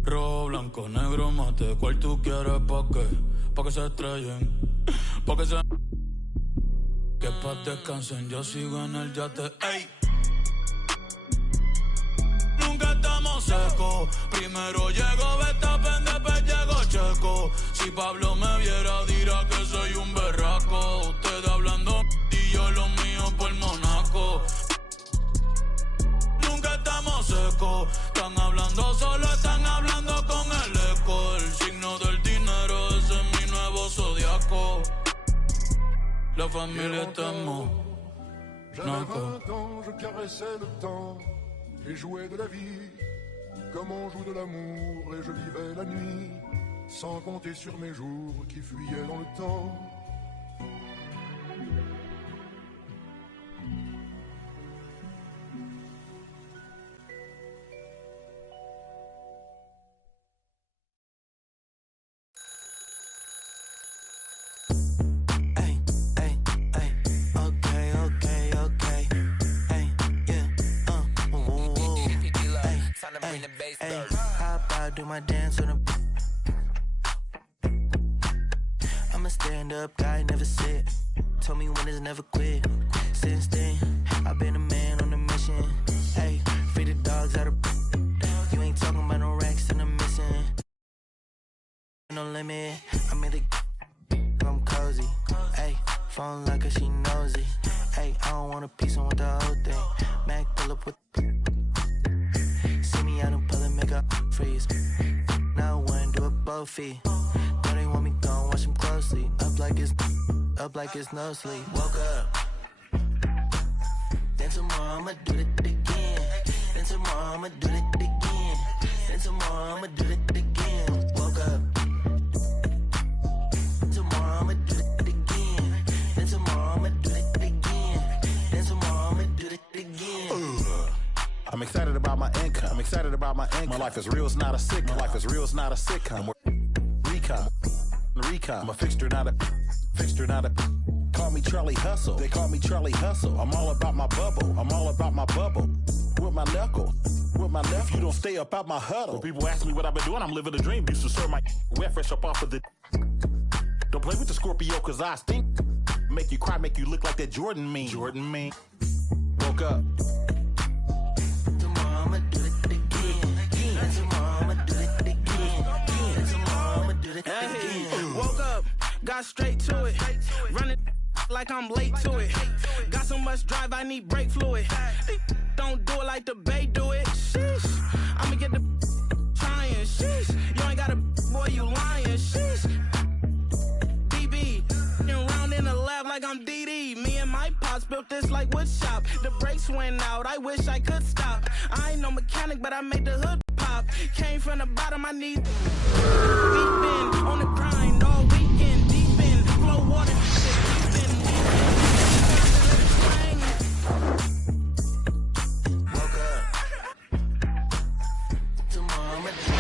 Rojo, blanco, negro, mate, ¿cuál tú quieres? ¿Pa' qué? Pa' que se estrellen, pa' que se... Que paz descansen, yo sigo en el yate, ey. Nunca estamos secos. Primero llegó Verstappen, después llegó Checo. Si Pablo me viera, dirá que soy un berraco. Ustedes hablando y yo los míos por Monaco. Nunca estamos secos. Están hablando solo, están hablando con el eco. El signo del dinero, ese es mi nuevo zodiaco. La familia está en Monaco. J'avais 20 ans, je caressais le temps et jouais de la vie comme on joue de l'amour, et je vivais la nuit sans compter sur mes jours qui fuyaient dans le temps. Do my dance on the. I'm a stand-up guy, never sit. Told me winners never quit. Since then, I've been a man on a mission. Hey, free the dogs out of. You ain't talking about no racks and I'm missing. No limit. I'm in the. I'm cozy. Hey, phone like her, she nosy. Hey, I don't want a piece, I want the whole thing. Mac pull up with. See me out and pull and make up freeze. Now one do a both feet. Know they want me gone, watch them closely. Up like it's no sleep. Woke up. Then tomorrow I'ma do it again. Then tomorrow I'ma do it again. Then tomorrow I'ma do it again. Woke up. Tomorrow I'ma do it again. Then tomorrow I'ma do it again. Then tomorrow I'ma do it again. I'm excited about my income. I'm excited about my income. My life is real, it's not a sitcom. My life is real, it's not a sitcom. Recon. I'm a fixture, not a fixture, not a. Call me Charlie Hustle. They call me Charlie Hustle. I'm all about my bubble. I'm all about my bubble. With my knuckle. With my left. If you don't stay up out my huddle. When people ask me what I've been doing, I'm living a dream. Used to serve my wet fresh up off of the. Don't play with the Scorpio, cause I stink. Make you cry, make you look like that Jordan meme. Jordan meme. Woke up. Woke up, got straight to it. Running like I'm late to it. Got so much drive, I need brake fluid. Don't do it like the Bay do it. Sheesh, I'ma get the trying. Sheesh, you ain't gotta built this like wood shop. The brakes went out, I wish I could stop. I ain't no mechanic, but I made the hood pop. Came from the bottom, I need deep in, on the grind all weekend. Deep in, flow water, deep in, let it swing. Woke up. Tomorrow I'ma do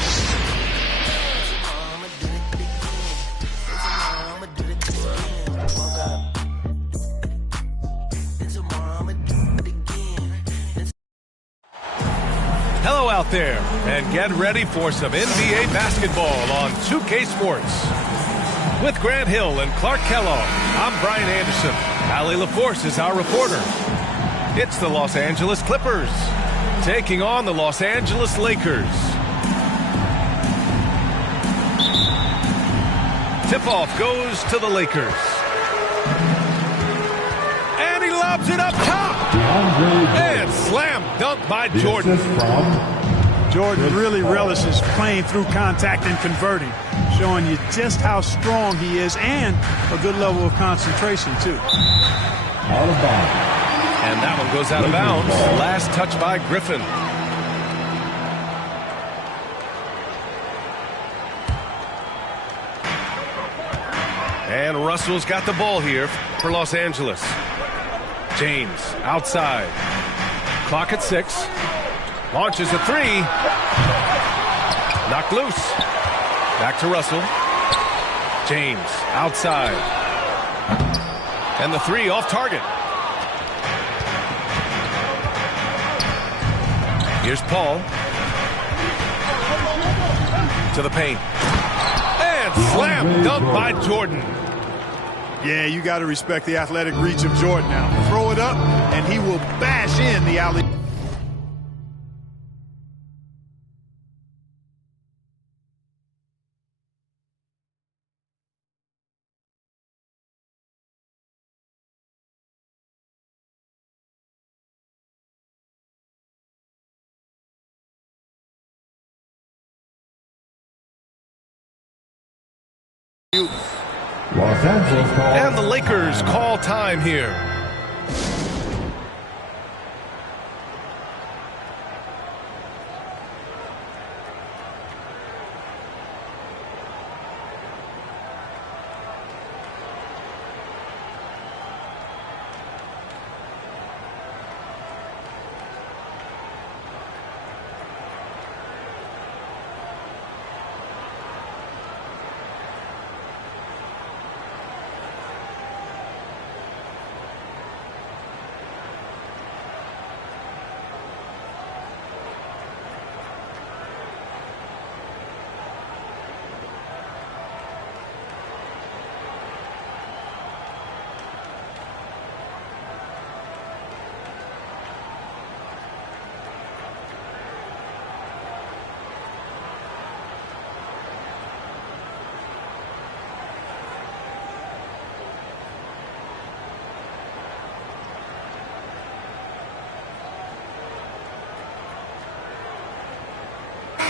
it again. Tomorrow I'ma do it again. Woke up. And tomorrow I'ma do it again. Hello out there, and get ready for some NBA basketball on 2K Sports. With Grant Hill and Clark Kellogg, I'm Brian Anderson. Allie LaForce is our reporter. It's the Los Angeles Clippers taking on the Los Angeles Lakers. Tip-off goes to the Lakers. And he lobs it up top. And slam dunk by Jordan. Jordan really relishes playing through contact and converting, showing you just how strong he is and a good level of concentration, too. Out of bounds. And that one goes out of bounds. Last touch by Griffin. And Russell's got the ball here for Los Angeles. James outside. Clock at 6. Launches a 3. Knocked loose. Back to Russell. James outside. And the 3 off target. Here's Paul. To the paint. And slam dunk by Jordan. Yeah, you got to respect the athletic reach of Jordan now. Throw it up, and he will bash in the alley. Los Angeles call. And the Lakers call time here.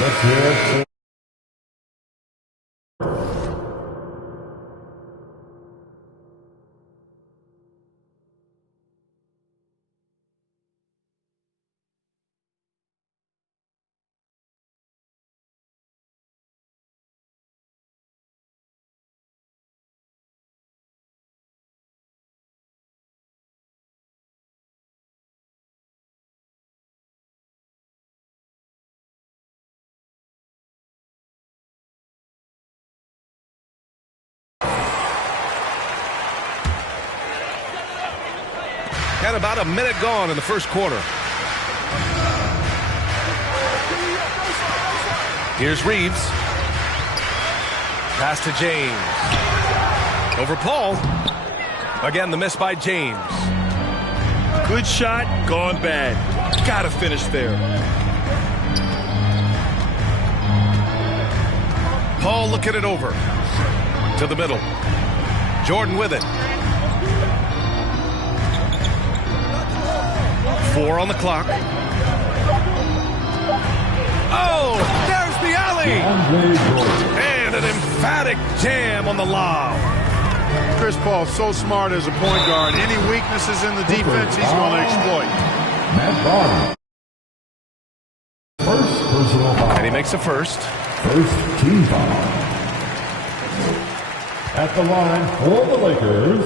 Let's hear it. Got about a minute gone in the first quarter. Here's Reeves. Pass to James. Over Paul. Again, the miss by James. Good shot, gone bad. Gotta finish there. Paul looking it over. To the middle. Jordan with it. 4 on the clock. Oh, there's the alley. And an emphatic jam on the lob. Chris Paul's so smart as a point guard. Any weaknesses in the defense, he's going to exploit. Matt Barnes. First personal foul. And he makes a first. First team foul. At the line for the Lakers,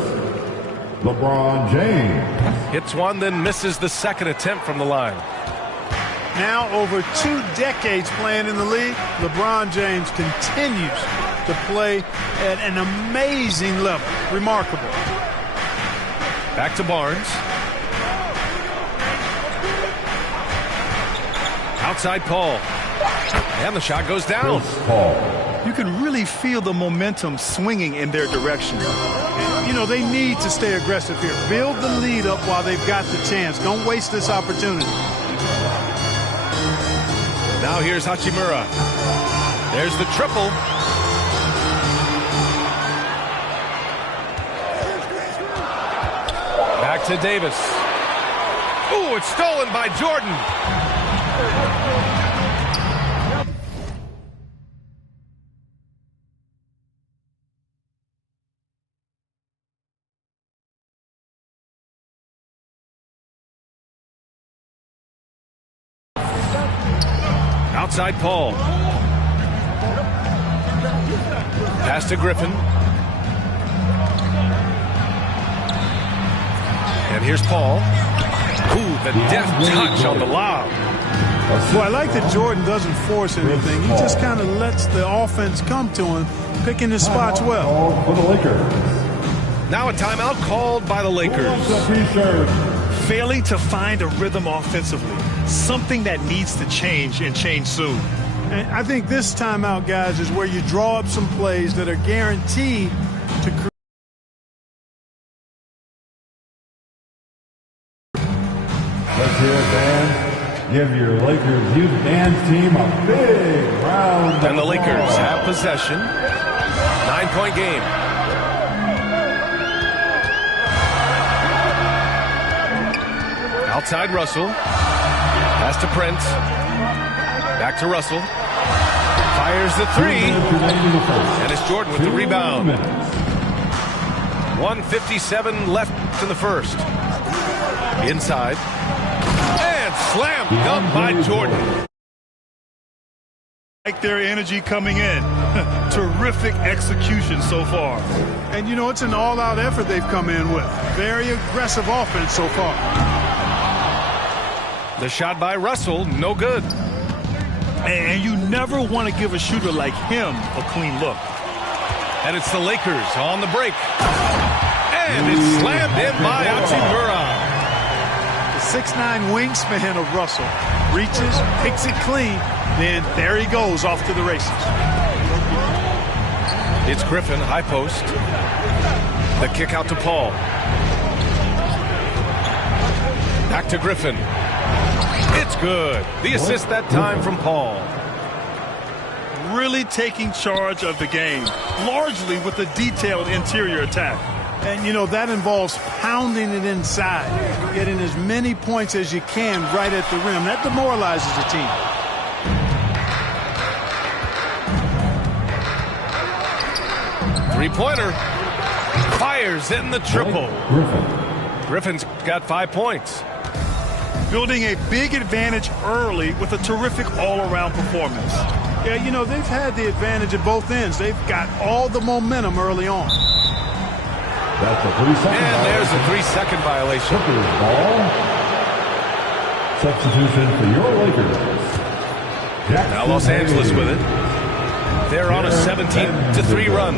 LeBron James. Hits one, then misses the second attempt from the line. Now over 2 decades playing in the league, LeBron James continues to play at an amazing level. Remarkable. Back to Barnes. Outside Paul. And the shot goes down. You can really feel the momentum swinging in their direction. You know, they need to stay aggressive here. Build the lead up while they've got the chance. Don't waste this opportunity. Now here's Hachimura. There's the triple. Back to Davis. Ooh, it's stolen by Jordan. Outside Paul. Pass to Griffin. And here's Paul. Ooh, the deft touch on the lob. Well, I like that Jordan doesn't force anything. He just kind of lets the offense come to him, picking his spots well. For the Lakers. Now a timeout called by the Lakers. Failing to find a rhythm offensively. Something that needs to change and change soon. And I think this timeout, guys, is where you draw up some plays that are guaranteed to create. Let's hear it, fans. Give your Lakers youth dance team a big round. And the Lakers have possession. 9-point game. Outside Russell. Pass to Prince. Back to Russell. Fires the three. And it's Jordan with the rebound. 1:57 left in the first. Inside. And slam dunk by Jordan. Like their energy coming in. Terrific execution so far. And, you know, it's an all-out effort they've come in with. Very aggressive offense so far. The shot by Russell, no good. And you never want to give a shooter like him a clean look. And it's the Lakers on the break. And it's slammed in by Hachimura. The 6'9" wingspan of Russell reaches, picks it clean, then there he goes off to the races. It's Griffin, high post. The kick out to Paul. Back to Griffin. It's good. The assist that time from Paul. Really taking charge of the game, largely with a detailed interior attack. And, you know, that involves pounding it inside, getting as many points as you can right at the rim. That demoralizes the team. Three-pointer. Fires in the triple. Griffin's got 5 points. Building a big advantage early with a terrific all-around performance. Yeah, you know, they've had the advantage at both ends. They've got all the momentum early on. That's a 3-second and there's a 3-second violation. Ball. Substitution for your Lakers. Now Los Angeles with it. They're on a 17-3 run.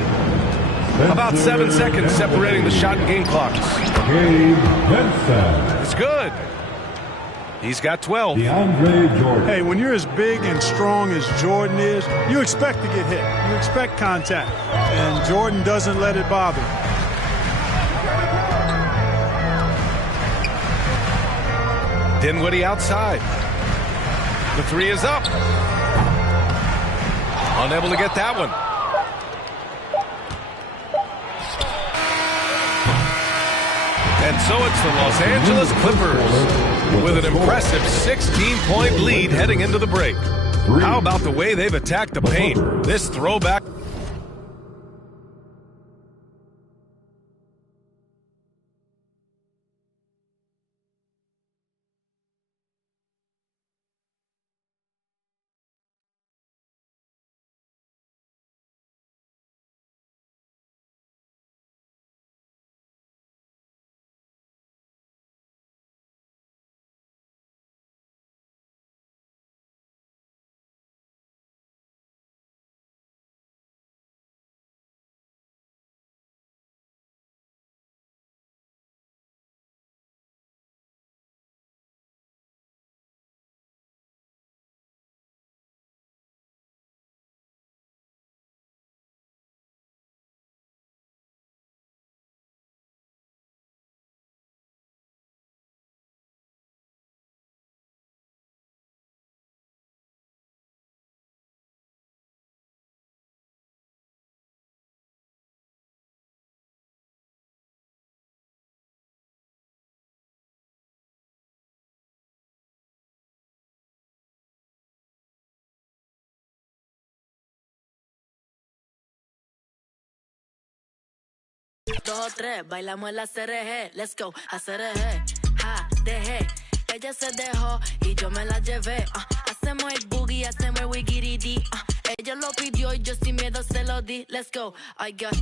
About 7 seconds separating the shot and game clocks. It's good. He's got 12. DeAndre Jordan. Hey, when you're as big and strong as Jordan is, you expect to get hit. You expect contact. And Jordan doesn't let it bother him. Dinwiddie outside. The three is up. Unable to get that one. And so it's the Los Angeles Clippers with an impressive 16-point lead heading into the break. How about the way they've attacked the paint? This throwback 2 o 3, bailamos el ACRG. Let's go, ACRG. Ja, dejé. Ella se dejó y yo me la llevé. Hacemos el boogie, hacemos el wiggy. Ella lo pidió y yo sin miedo se lo di. Let's go, I got.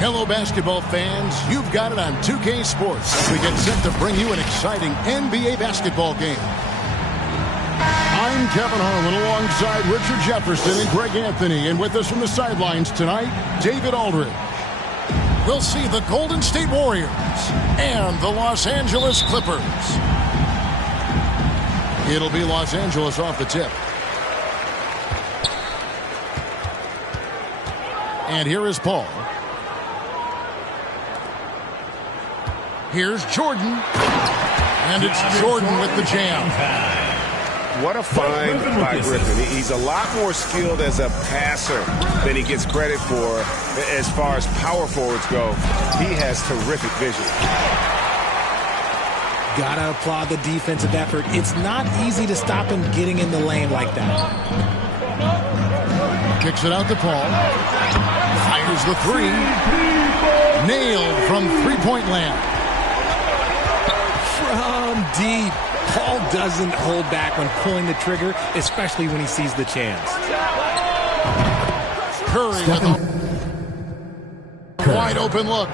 Hello, basketball fans. You've got it on 2K Sports as we get set to bring you an exciting NBA basketball game. I'm Kevin Harlan alongside Richard Jefferson and Greg Anthony. And with us from the sidelines tonight, David Aldridge. We'll see the Golden State Warriors and the Los Angeles Clippers. It'll be Los Angeles off the tip. And here is Paul. Here's Jordan. And it's Jordan with the jam. What a find by Griffin. He's a lot more skilled as a passer than he gets credit for as far as power forwards go. He has terrific vision. Gotta applaud the defensive effort. It's not easy to stop him getting in the lane like that. Kicks it out to Paul. Fires the three. Nailed from three-point land. From deep. Paul doesn't hold back when pulling the trigger, especially when he sees the chance. Curry with him. Wide open look.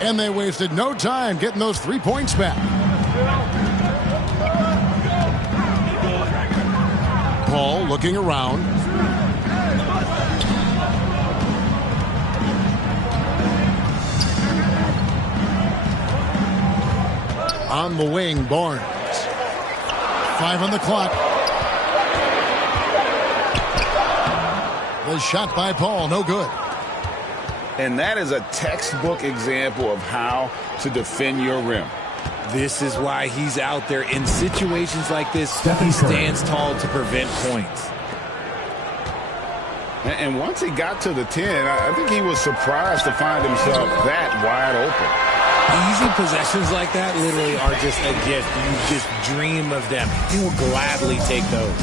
And they wasted no time getting those 3 points back. Paul looking around. On the wing, Barnes. 5 on the clock. The shot by Paul, no good. And that is a textbook example of how to defend your rim. This is why he's out there in situations like this. He stands tall to prevent points. And once he got to the 10, I think he was surprised to find himself that wide open. Easy possessions like that literally are just a gift. You just dream of them. He will gladly take those.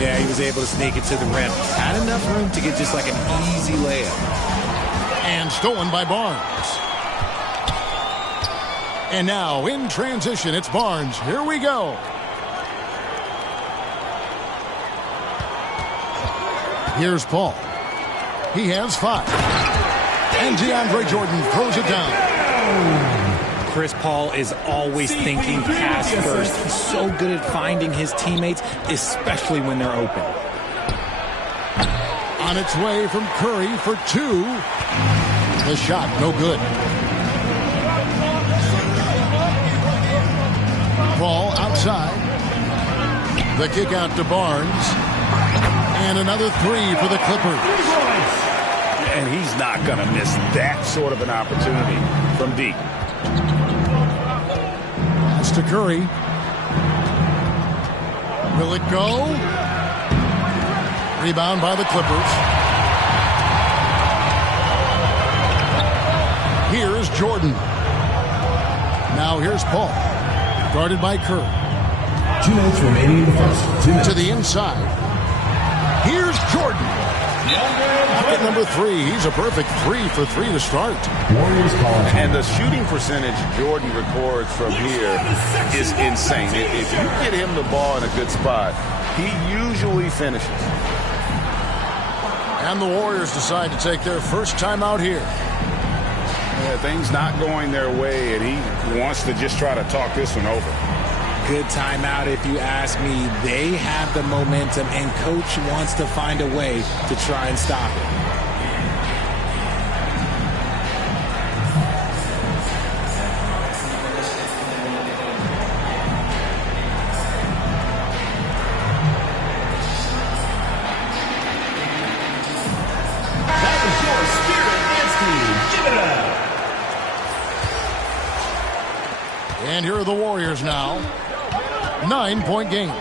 Yeah, he was able to sneak it to the rim. Had enough room to get just like an easy layup. And stolen by Barnes. And now in transition, it's Barnes. Here we go. Here's Paul. He has 5. And DeAndre Jordan throws it down. Chris Paul is always thinking pass first. He's so good at finding his teammates, especially when they're open. On its way from Curry for 2. The shot, no good. Paul outside. The kick out to Barnes. And another 3 for the Clippers. And he's not going to miss that sort of an opportunity from deep. Pass to Curry. Will it go? Rebound by the Clippers. Here's Jordan. Now here's Paul. Guarded by Curry. 2 minutes remaining in the first. 2 minutes. To the inside. Here's Jordan. Bucket number 3. He's a perfect 3 for 3 to start. And the shooting percentage Jordan records from here is insane. If you get him the ball in a good spot, he usually finishes. And the Warriors decide to take their first time out here. Yeah, things not going their way, and he wants to just try to talk this one over. Good timeout if you ask me. They have the momentum, and coach wants to find a way to try and stop it. That is your spirit dance team. Give it up. And here are the Warriors now. 9-point game.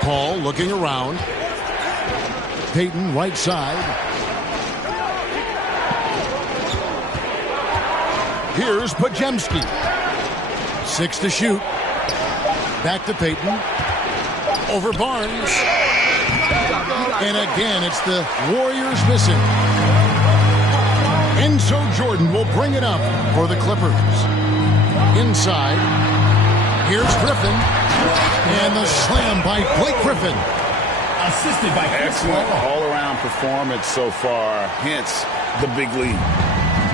Paul looking around. Peyton right side. Here's Pajemski. 6 to shoot. Back to Peyton. Over Barnes. And again, it's the Warriors missing. Enzo Jordan will bring it up for the Clippers. Inside. Here's Griffin. And the slam by Blake Griffin. Assisted by excellent all-around performance so far, hence the big lead.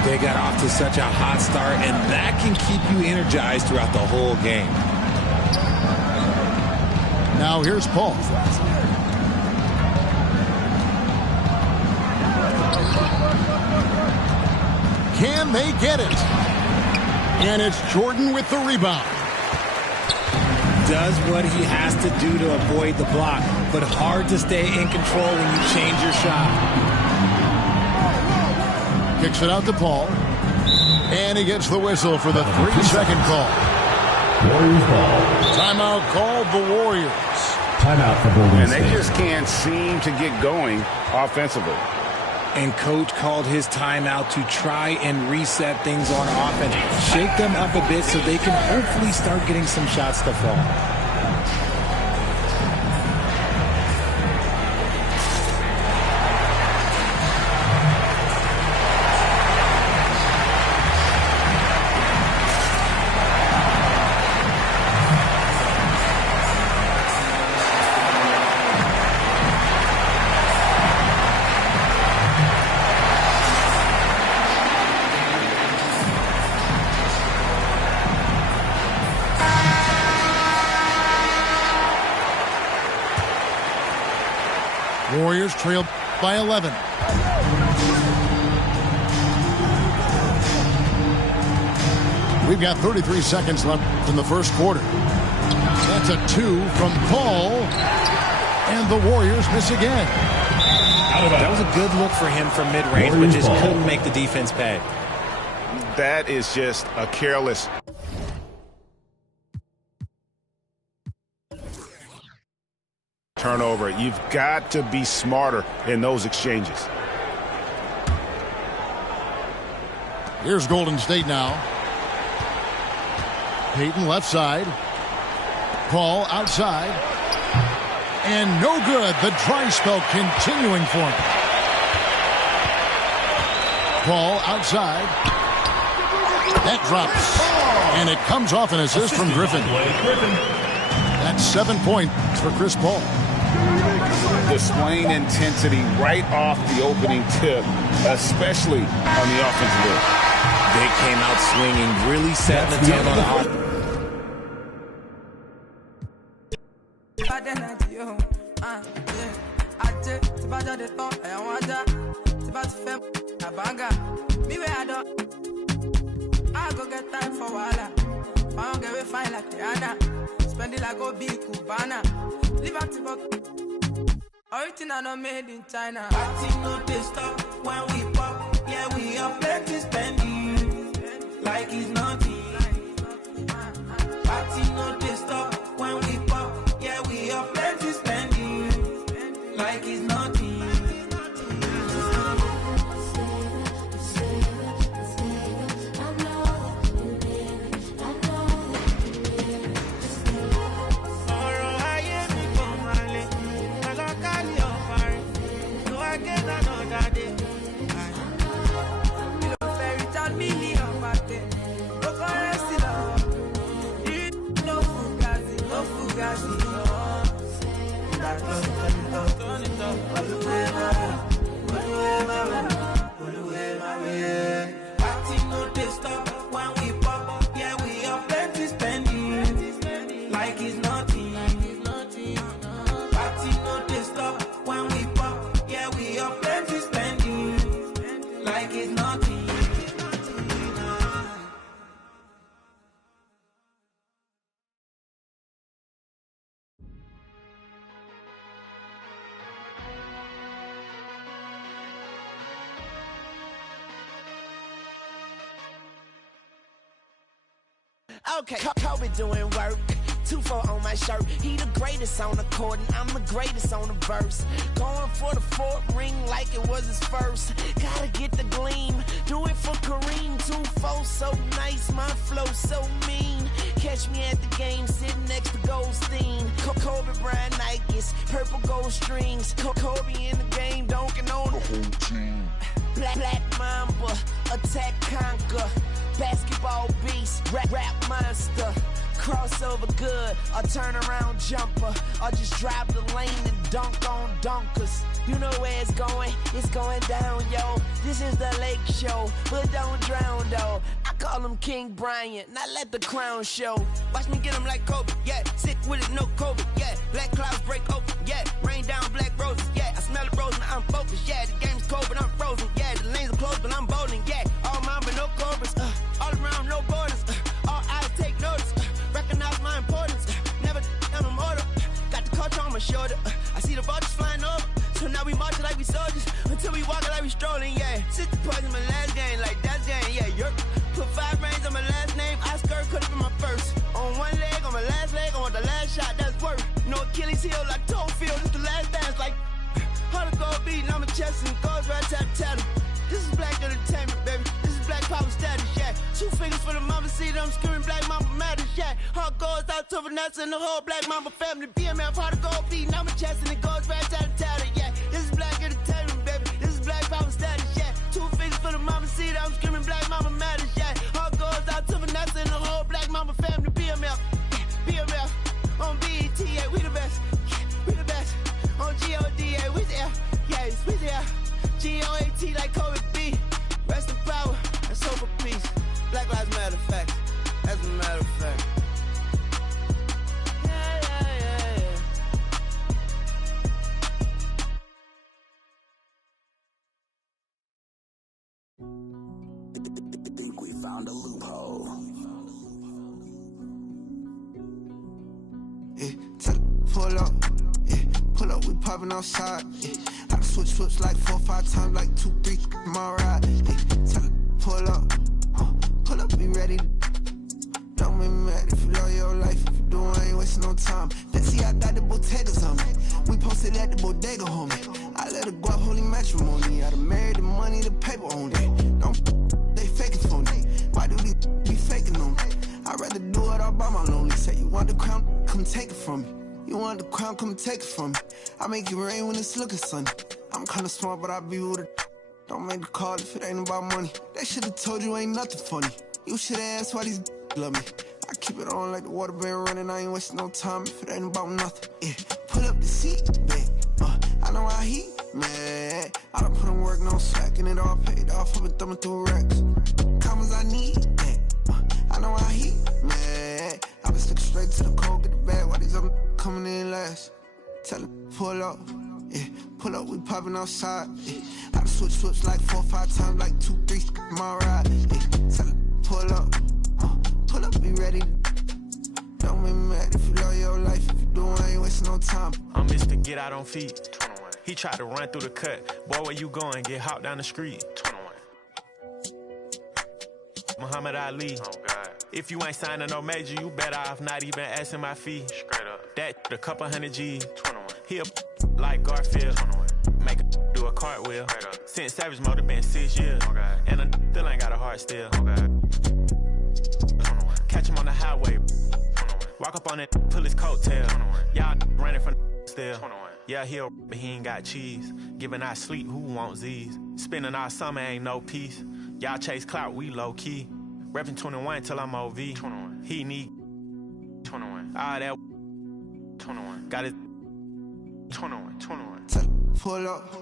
They got off to such a hot start, and that can keep you energized throughout the whole game. Now here's Paul. Can they get it? And it's Jordan with the rebound. Does what he has to do to avoid the block, but hard to stay in control when you change your shot. Kicks it out to Paul. And he gets the whistle for the 3-second call. Warriors ball. Timeout called the Warriors. Timeout for Golden And State. they just can't seem to get going offensively. And coach called his timeout to try and reset things on offense. Shake them up a bit so they can hopefully start getting some shots to fall. Warriors trailed by 11. We've got 33 seconds left in the first quarter. That's a 2 from Paul, and the Warriors miss again. That was a good look for him from mid-range, but just couldn't make the defense pay. That is just a careless. Turnover. You've got to be smarter in those exchanges. Here's Golden State now. Payton left side. Paul outside. And no good. The dry spell continuing for him. Paul outside. That drops. And it comes off an assist from Griffin. That's 7 points for Chris Paul. Displaying intensity right off the opening tip, especially on the offensive end. They came out swinging, really setting the tone on the offense. I go get time for wala. I don't get it fine like Rihanna. Spend it like Obi Cubana. Live at the everything I know made in China. Party no they stop when we pop. Yeah, we are plenty spending like it's nothing. Party no they stop when we pop. Yeah, we are plenty spending like it's nothing. Okay, Kobe doing work. 2-4 on my shirt. He the greatest on the court, and I'm the greatest on the verse. Going for the 4th ring like it was his first. Gotta get the gleam. Do it for Kareem. 2-4 so nice, my flow so mean. Catch me at the game, sitting next to Goldstein. Kobe Bryant Nikes, purple gold strings. Kobe in the game, dunking on the whole team. Black Mamba, attack conquer. Basketball beast, rap monster. Crossover good, a turnaround jumper. Or just drive the lane and dunk on dunkers. You know where it's going down, yo. This is the Lake Show, but don't drown, though. I call him King Bryant, not let the crown show. Watch me get him like Kobe, yeah. Sick with it, no COVID, yeah. Black clouds break open, yeah. Rain down black roses, yeah. I smell the rose, now I'm focused, yeah. The game's cold, but I'm frozen, yeah. The lanes are closed, but I'm bowling, yeah. All mine, but no cobras, all around, no borders. All eyes take notice, recognize my importance. Never I'm immortal. Got the culture on my shoulder. I see the vultures flying over. So now we marching like we soldiers until we walking like we strolling, yeah. 60 points in my last game, like that's game, yeah. Yerp. Put 5 rings on my last name. Oscar could have been my first. On one leg, on my last leg, on the last shot, that's worth. No Achilles heel like toe field. This the last dance, like 100 gold beating on my chest and goes right tat. This is black entertainment, baby. This is black power status, yeah. 2 fingers for the mama, see them screaming black mama matters, yeah. Heart goes out to Vanessa and the whole black mama family. BMF, heart of gold beating on my chest and it goes right tat. Yeah, this is black entertainment, baby. This is black power status, yeah. 2 fingers for the mama, see them screaming black mama matters, yeah. Heart goes out to Vanessa and the whole black mama family. BMF, BMF, on BET, yeah, we the best, yeah, we the best. On GOD, yeah, we there, yeah, we there. GOAT like Kobe B. Rest in power, and so for peace. Black Lives Matter fact, as a matter of fact. found a loophole. Yeah, pull up. Yeah, pull up, we poppin' outside. Yeah, I done switch like 4 or 5 times, like 2, 3, my ride. Yeah, tell her, pull up, be ready. Don't make me mad if you love your life. If you do, I ain't wasting no time. Let's see, I got the bodegas on me. We posted at the bodega, homie. I let her go up, holy matrimony. I done married the money, the paper on it. Don't they faking for me. Why do these be faking on me? I'd rather do it all by my lonely. Say you want the crown, come take it from me. You want the crown, come take it from me. I make it rain when it's looking sunny. I'm kinda smart, but I be with it. Don't make the call if it ain't about money. They should've told you ain't nothing funny. You should've asked why these love me. I keep it on like the water been running. I ain't wasting no time if it ain't about nothing. Yeah, pull up the seat back. I know how he mad. I done put in work, no slacking it all paid off. I've been thumbing through racks. Commas I need that. I know how he mad. I been sticking straight to the cold, get the bag while these other coming in last. Tell him pull up. Yeah, pull up, we poppin' outside. Yeah, I done switch like 4 or 5 times, like 2, 3, my ride. Yeah, tell him pull up. Pull up, be ready. Don't make me mad if you love your life. If you do, I ain't wasting no time. I'm Mr. Get Out on Feet. He tried to run through the cut. Boy, where you going? Get hopped down the street. 21. Muhammad Ali. Oh, God. If you ain't signing no major, you better off not even asking my fee. Straight up. That a couple hundred G's. 21. He a like Garfield. 21. Make a do a cartwheel. Since Savage Mode been 6 years. Oh, God. And a still ain't got a heart still. Oh, God. Catch him on the highway. Walk up on it, pull his coattail. Y'all running from still. Yeah, he'll, but he ain't got cheese. Giving our sleep, who wants these? Spending our summer, ain't no peace. Y'all chase clout, we low key. Reppin' 21 till I'm OV. 21. He need 21. Ah, that 21. Got it. 21. Pull up.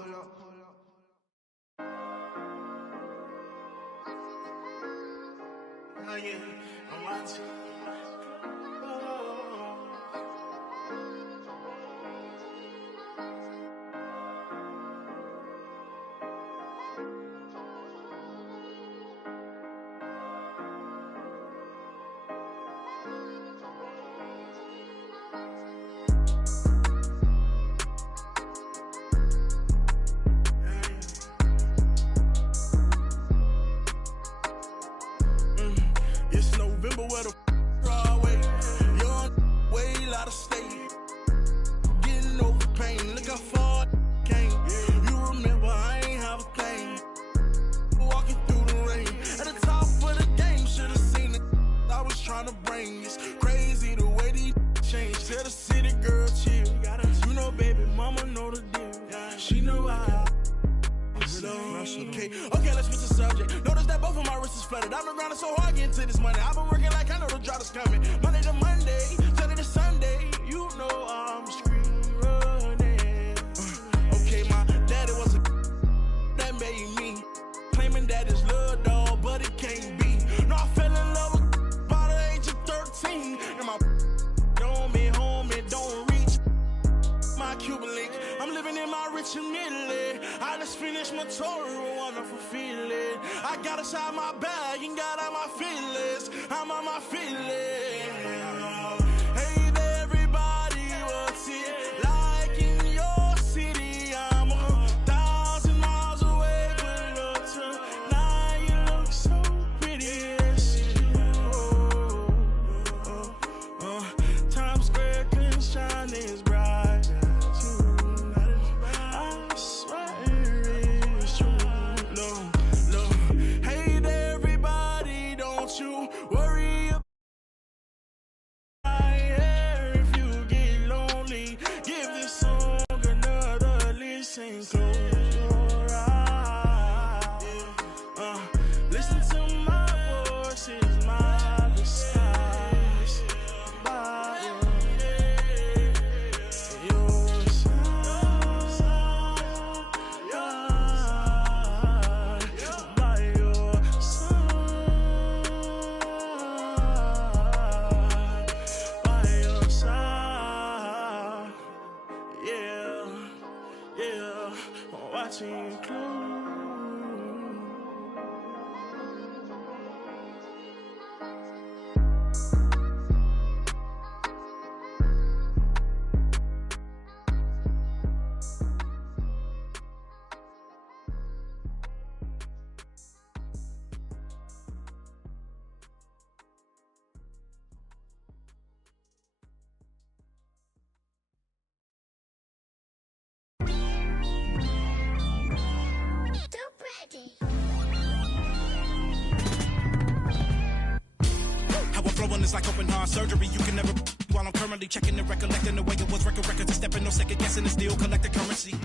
Oh, yeah, I'm watching. Where the Broadway, young, way out of state, getting over pain. Look how far I came. You remember I ain't have a thing. Walking through the rain, at the top of the game, should've seen it. I was trying to bring. It's crazy the way these change. Tell the city girl chill. You know, baby mama know the deal. She know I. Okay, let's switch the subject. Notice that both of my wrists is flooded. I've been grinding so hard getting to this money. I've been working like I know the drought is coming. Monday to Monday, Saturday to Sunday. You know I'm street running. Okay, my daddy was a that made me. Claiming that it's love, dog, but it can't be. No, I fell in love with by the age of 13. And my don't reach my Cuban link. I'm living in my rich and Italy. I just finished my tour, a wonderful feeling. I got inside my bag and got out my feelings. I'm on my feelings. Hey there, everybody, what's it like in your city? I'm 1,000 miles away, but look tonight, you look so pretty. Times Square can shine as bright as you. I swear it's true. Look, hey there, everybody, don't you worry about my hair. If you get lonely, give this song another listen. Close your eyes. Listen to my voice, is my disguise. By your side, by your side. is like open heart surgery. You can never while I'm currently checking and recollecting the way it was. Records and stepping, no second guessing, and still collect the currency.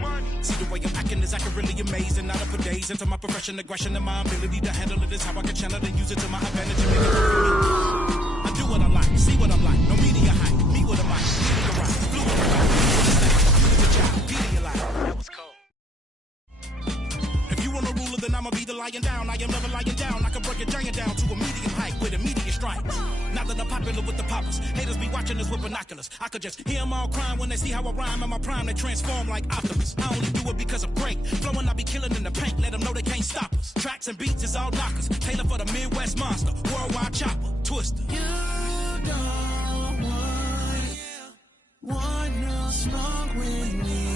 See the way I'm acting is acting really amazing. Not up for days into my profession, aggression, and my ability to handle it is how I can channel and use it to my advantage and make it work for me. I do what I like, see what I'm like. No media hype, meet with a mic, media right, fluid right. That was cold. If you want a ruler, then I'ma be the lying down. I am never lying down. I can break a giant down to a medium height with immediate strikes. Now that I'm popular with the poppers, haters be watching us with binoculars. I could just hear them all crying when they see how I rhyme. In my prime, they transform like Optimus. I only do it because I'm great. Flowing, I be killing in the paint. Let them know they can't stop us. Tracks and beats is all knockers. Taylor for the Midwest monster. Worldwide chopper. Twister. You don't want no smoke with me.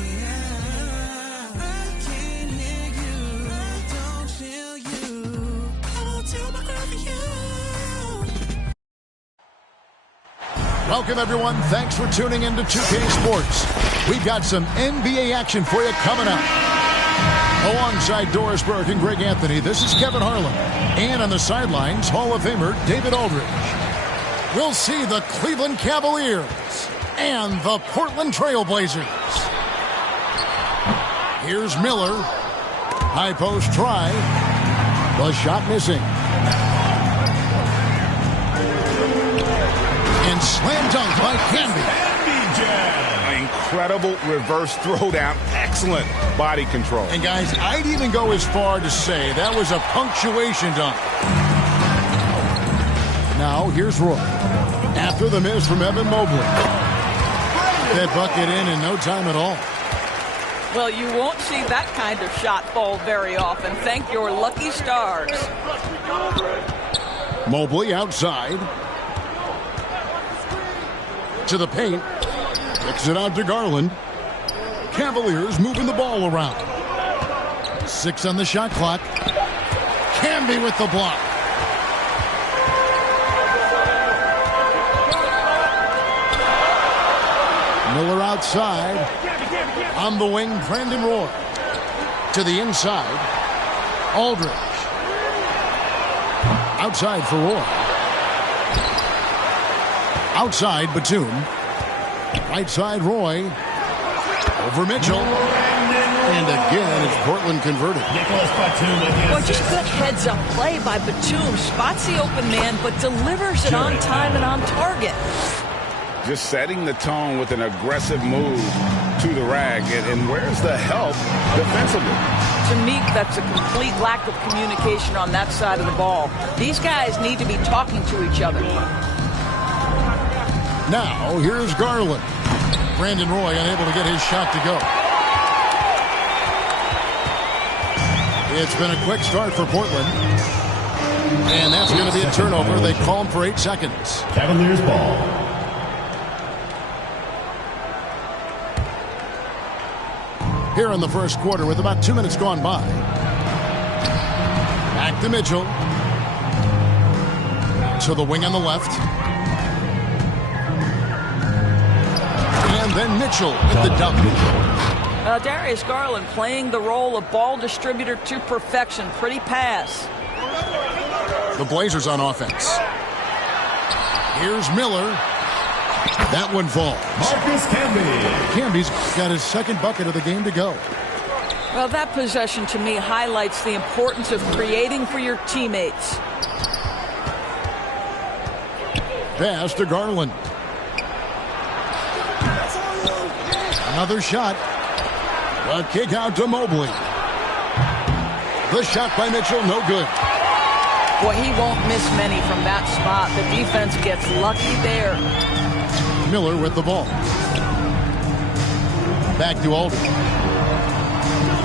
Welcome, everyone. Thanks for tuning in to 2K Sports. We've got some NBA action for you coming up. Alongside Doris Burke and Greg Anthony, this is Kevin Harlan. And on the sidelines, Hall of Famer David Aldridge. We'll see the Cleveland Cavaliers and the Portland Trail Blazers. Here's Miller. High post try. The shot missing. And slam dunk by Canby. Incredible reverse throwdown. Excellent body control. And guys, I'd even go as far to say that was a punctuation dunk. Now, here's Roy. After the miss from Evan Mobley. That bucket in no time at all. Well, you won't see that kind of shot fall very often. Thank your lucky stars. Mobley outside. To the paint. Kicks it out to Garland. Cavaliers moving the ball around. 6 on the shot clock. Canby with the block. Miller outside. On the wing, Brandon Roy. To the inside. Aldridge. Outside for Roy. Outside, Batum. Right side, Roy. Over Mitchell. And again, it's Portland converted. Boy, just good heads-up play by Batum. Spots the open man, but delivers it on time and on target. Just setting the tone with an aggressive move to the rag. And where's the help defensively? To me, that's a complete lack of communication on that side of the ball. These guys need to be talking to each other. Now, here's Garland. Brandon Roy unable to get his shot to go. It's been a quick start for Portland. And that's going to be a turnover. They call him for 8 seconds. Cavaliers ball. Here in the first quarter with about 2 minutes gone by. Back to Mitchell. To the wing on the left. And then Mitchell with the dunk. Darius Garland playing the role of ball distributor to perfection. Pretty pass. The Blazers on offense. Here's Miller. That one falls. Marcus Camby. Camby's got his second bucket of the game to go. Well, that possession to me highlights the importance of creating for your teammates. Pass to Garland. Another shot. A kick out to Mobley. The shot by Mitchell, no good. Boy, he won't miss many from that spot. The defense gets lucky there. Miller with the ball. Back to Aldridge.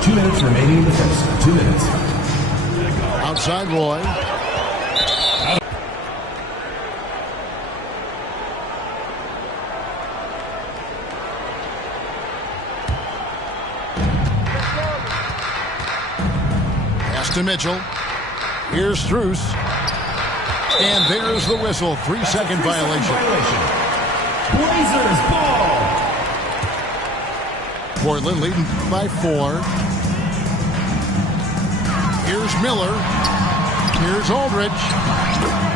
2 minutes remaining in the first. 2 minutes. Outside Roy. To Mitchell. Here's Strus. And there's the whistle. 3-second violation. Blazers ball. Portland leading by 4. Here's Miller. Here's Aldridge.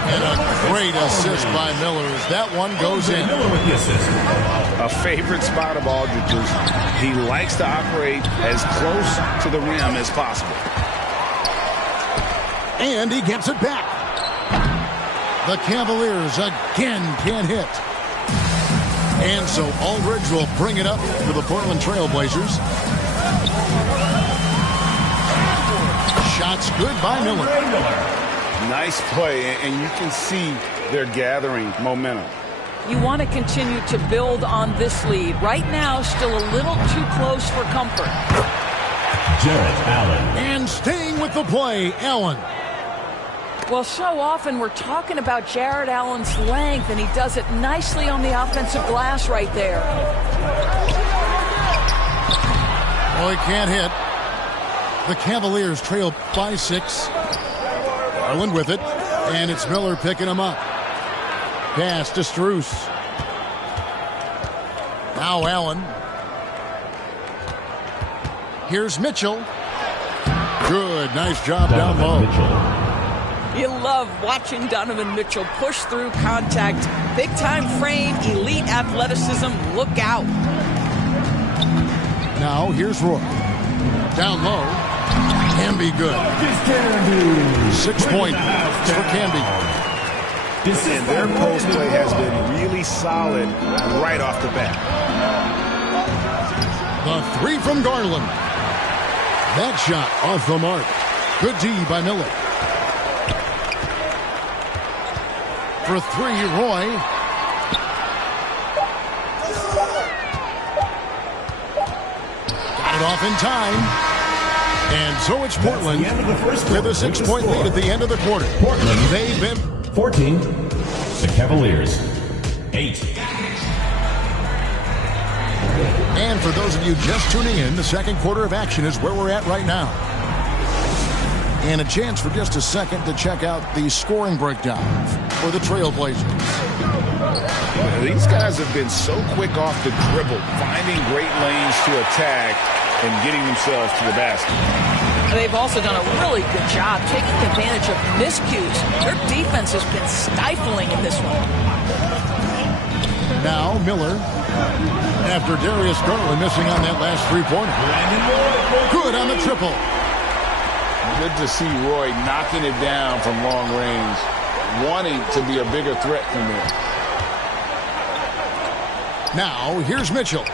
And a great assist by Miller as that one goes in. A favorite spot of Aldridge's. He likes to operate as close to the rim as possible. And he gets it back. The Cavaliers again can't hit. And so Aldridge will bring it up for the Portland Trailblazers. Shots good by Miller. Nice play, and you can see they're gathering momentum. You want to continue to build on this lead. Right now, still a little too close for comfort. Jarrett Allen. And staying with the play, Allen. Well, so often we're talking about Jarrett Allen's length, and he does it nicely on the offensive glass right there. Oh, he can't hit. The Cavaliers trail by 6. Garland with it, and it's Miller picking him up. Pass to Strus. Now Allen. Here's Mitchell. Good, nice job down low. You love watching Donovan Mitchell push through contact. Big-time frame, elite athleticism. Look out. Now here's Roy. Down low. Can be good. 6 points for Canby. And their post play has been really solid right off the bat. The 3 from Garland. That shot off the mark. Good D by Miller. For 3, Roy. Got it off in time. And so it's Portland with a 6-point lead at the end of the quarter. Portland, they've been 14. The Cavaliers, 8. And for those of you just tuning in, the second quarter of action is where we're at right now. And a chance for just a second to check out the scoring breakdown for the Trailblazers. These guys have been so quick off the dribble, finding great lanes to attack and getting themselves to the basket. They've also done a really good job taking advantage of miscues. Their defense has been stifling in this one. Now Miller, after Darius Garland missing on that last 3-pointer. Good on the triple. Good to see Roy knocking it down from long range, wanting to be a bigger threat from there. Now here's Mitchell.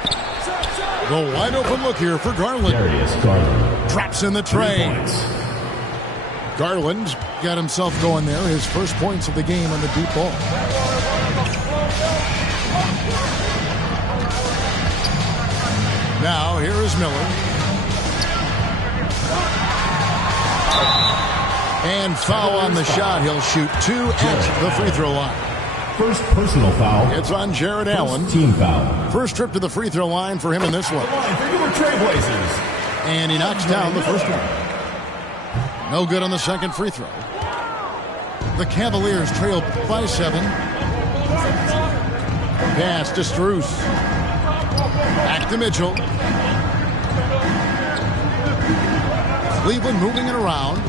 The wide open look here for Garland. Darius Garland. Drops in the tray. Garland's got himself going there. His first points of the game on the deep ball. Now here is Miller. And foul on the shot. He'll shoot 2 at the free throw line. First personal foul. It's on Jarrett Allen. Team foul. First trip to the free throw line for him in this one. Trailblazers. And he knocks down the first one. No good on the second free throw. The Cavaliers trail by 7. Pass to Strus. Back to Mitchell. Cleveland moving it around.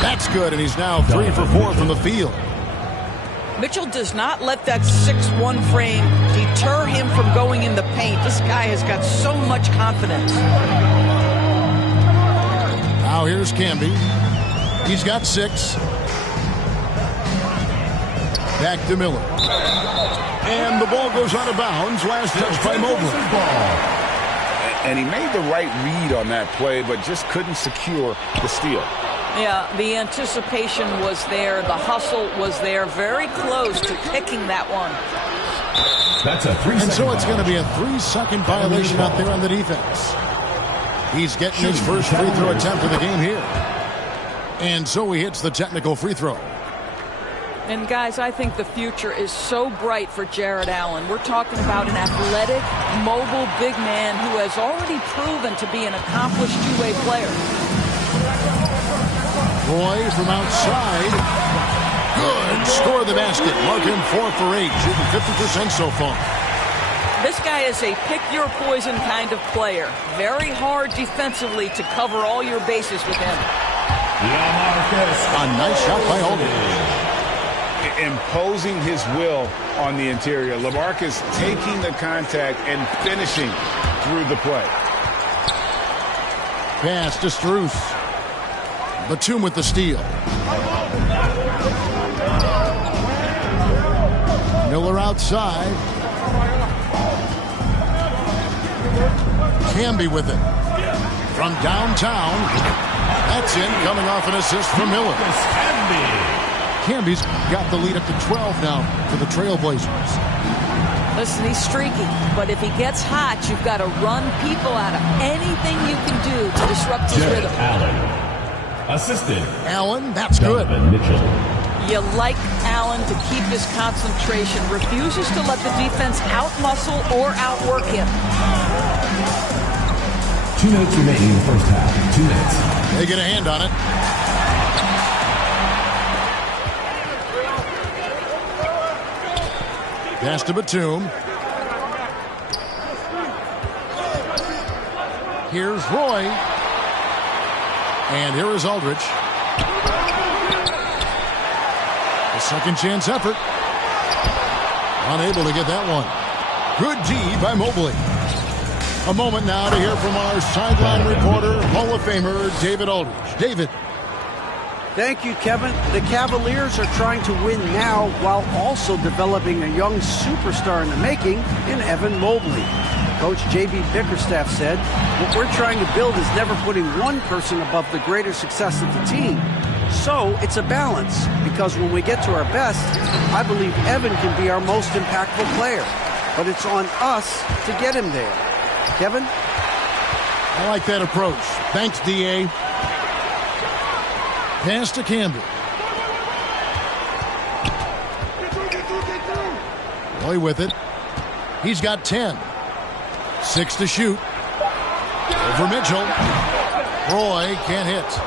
That's good, and he's now 3 for 4 from the field. Mitchell does not let that 6'1" frame deter him from going in the paint. This guy has got so much confidence. Now here's Canby. He's got 6. Back to Miller. And the ball goes out of bounds. Last touch by Mobley. And he made the right read on that play, but just couldn't secure the steal. Yeah, the anticipation was there. The hustle was there. Very close to picking that one. That's a 3-second. And so it's going to be a 3-second violation out there on the defense. He's getting his first free throw attempt of the game here. And so he hits the technical free throw. And guys, I think the future is so bright for Jarrett Allen. We're talking about an athletic, mobile big man who has already proven to be an accomplished two-way player. Roy from outside. Good. Score the basket. Mark him 4 for 8. Shooting 50% so far. This guy is a pick-your-poison kind of player. Very hard defensively to cover all your bases with him. A nice shot by Aldridge. Imposing his will on the interior. LaMarcus taking the contact and finishing through the play. Pass to Strus. Batum with the steal. Miller outside. Camby with it. From downtown. That's in, coming off an assist from Miller. Camby's got the lead up to 12 now for the Trailblazers. Listen, he's streaky, but if he gets hot, you've got to run people out of anything you can do to disrupt his rhythm. Allen. Assistant. Allen, that's good. Mitchell. You like Allen to keep his concentration, refuses to let the defense outmuscle or outwork him. 2 minutes remaining in the first half. 2 minutes. They get a hand on it. Pass to Batum. Here's Roy. And here is Aldridge. A second chance effort. Unable to get that one. Good D by Mobley. A moment now to hear from our sideline reporter, Hall of Famer David Aldridge. David. Thank you, Kevin. The Cavaliers are trying to win now while also developing a young superstar in the making in Evan Mobley. Coach J.B. Bickerstaff said, "What we're trying to build is never putting one person above the greater success of the team. So it's a balance, because when we get to our best, I believe Evan can be our most impactful player. But it's on us to get him there." Kevin? I like that approach. Thanks, D.A. Pass to Camby. Roy with it. He's got 10. 6 to shoot. Over Mitchell. Roy can't hit.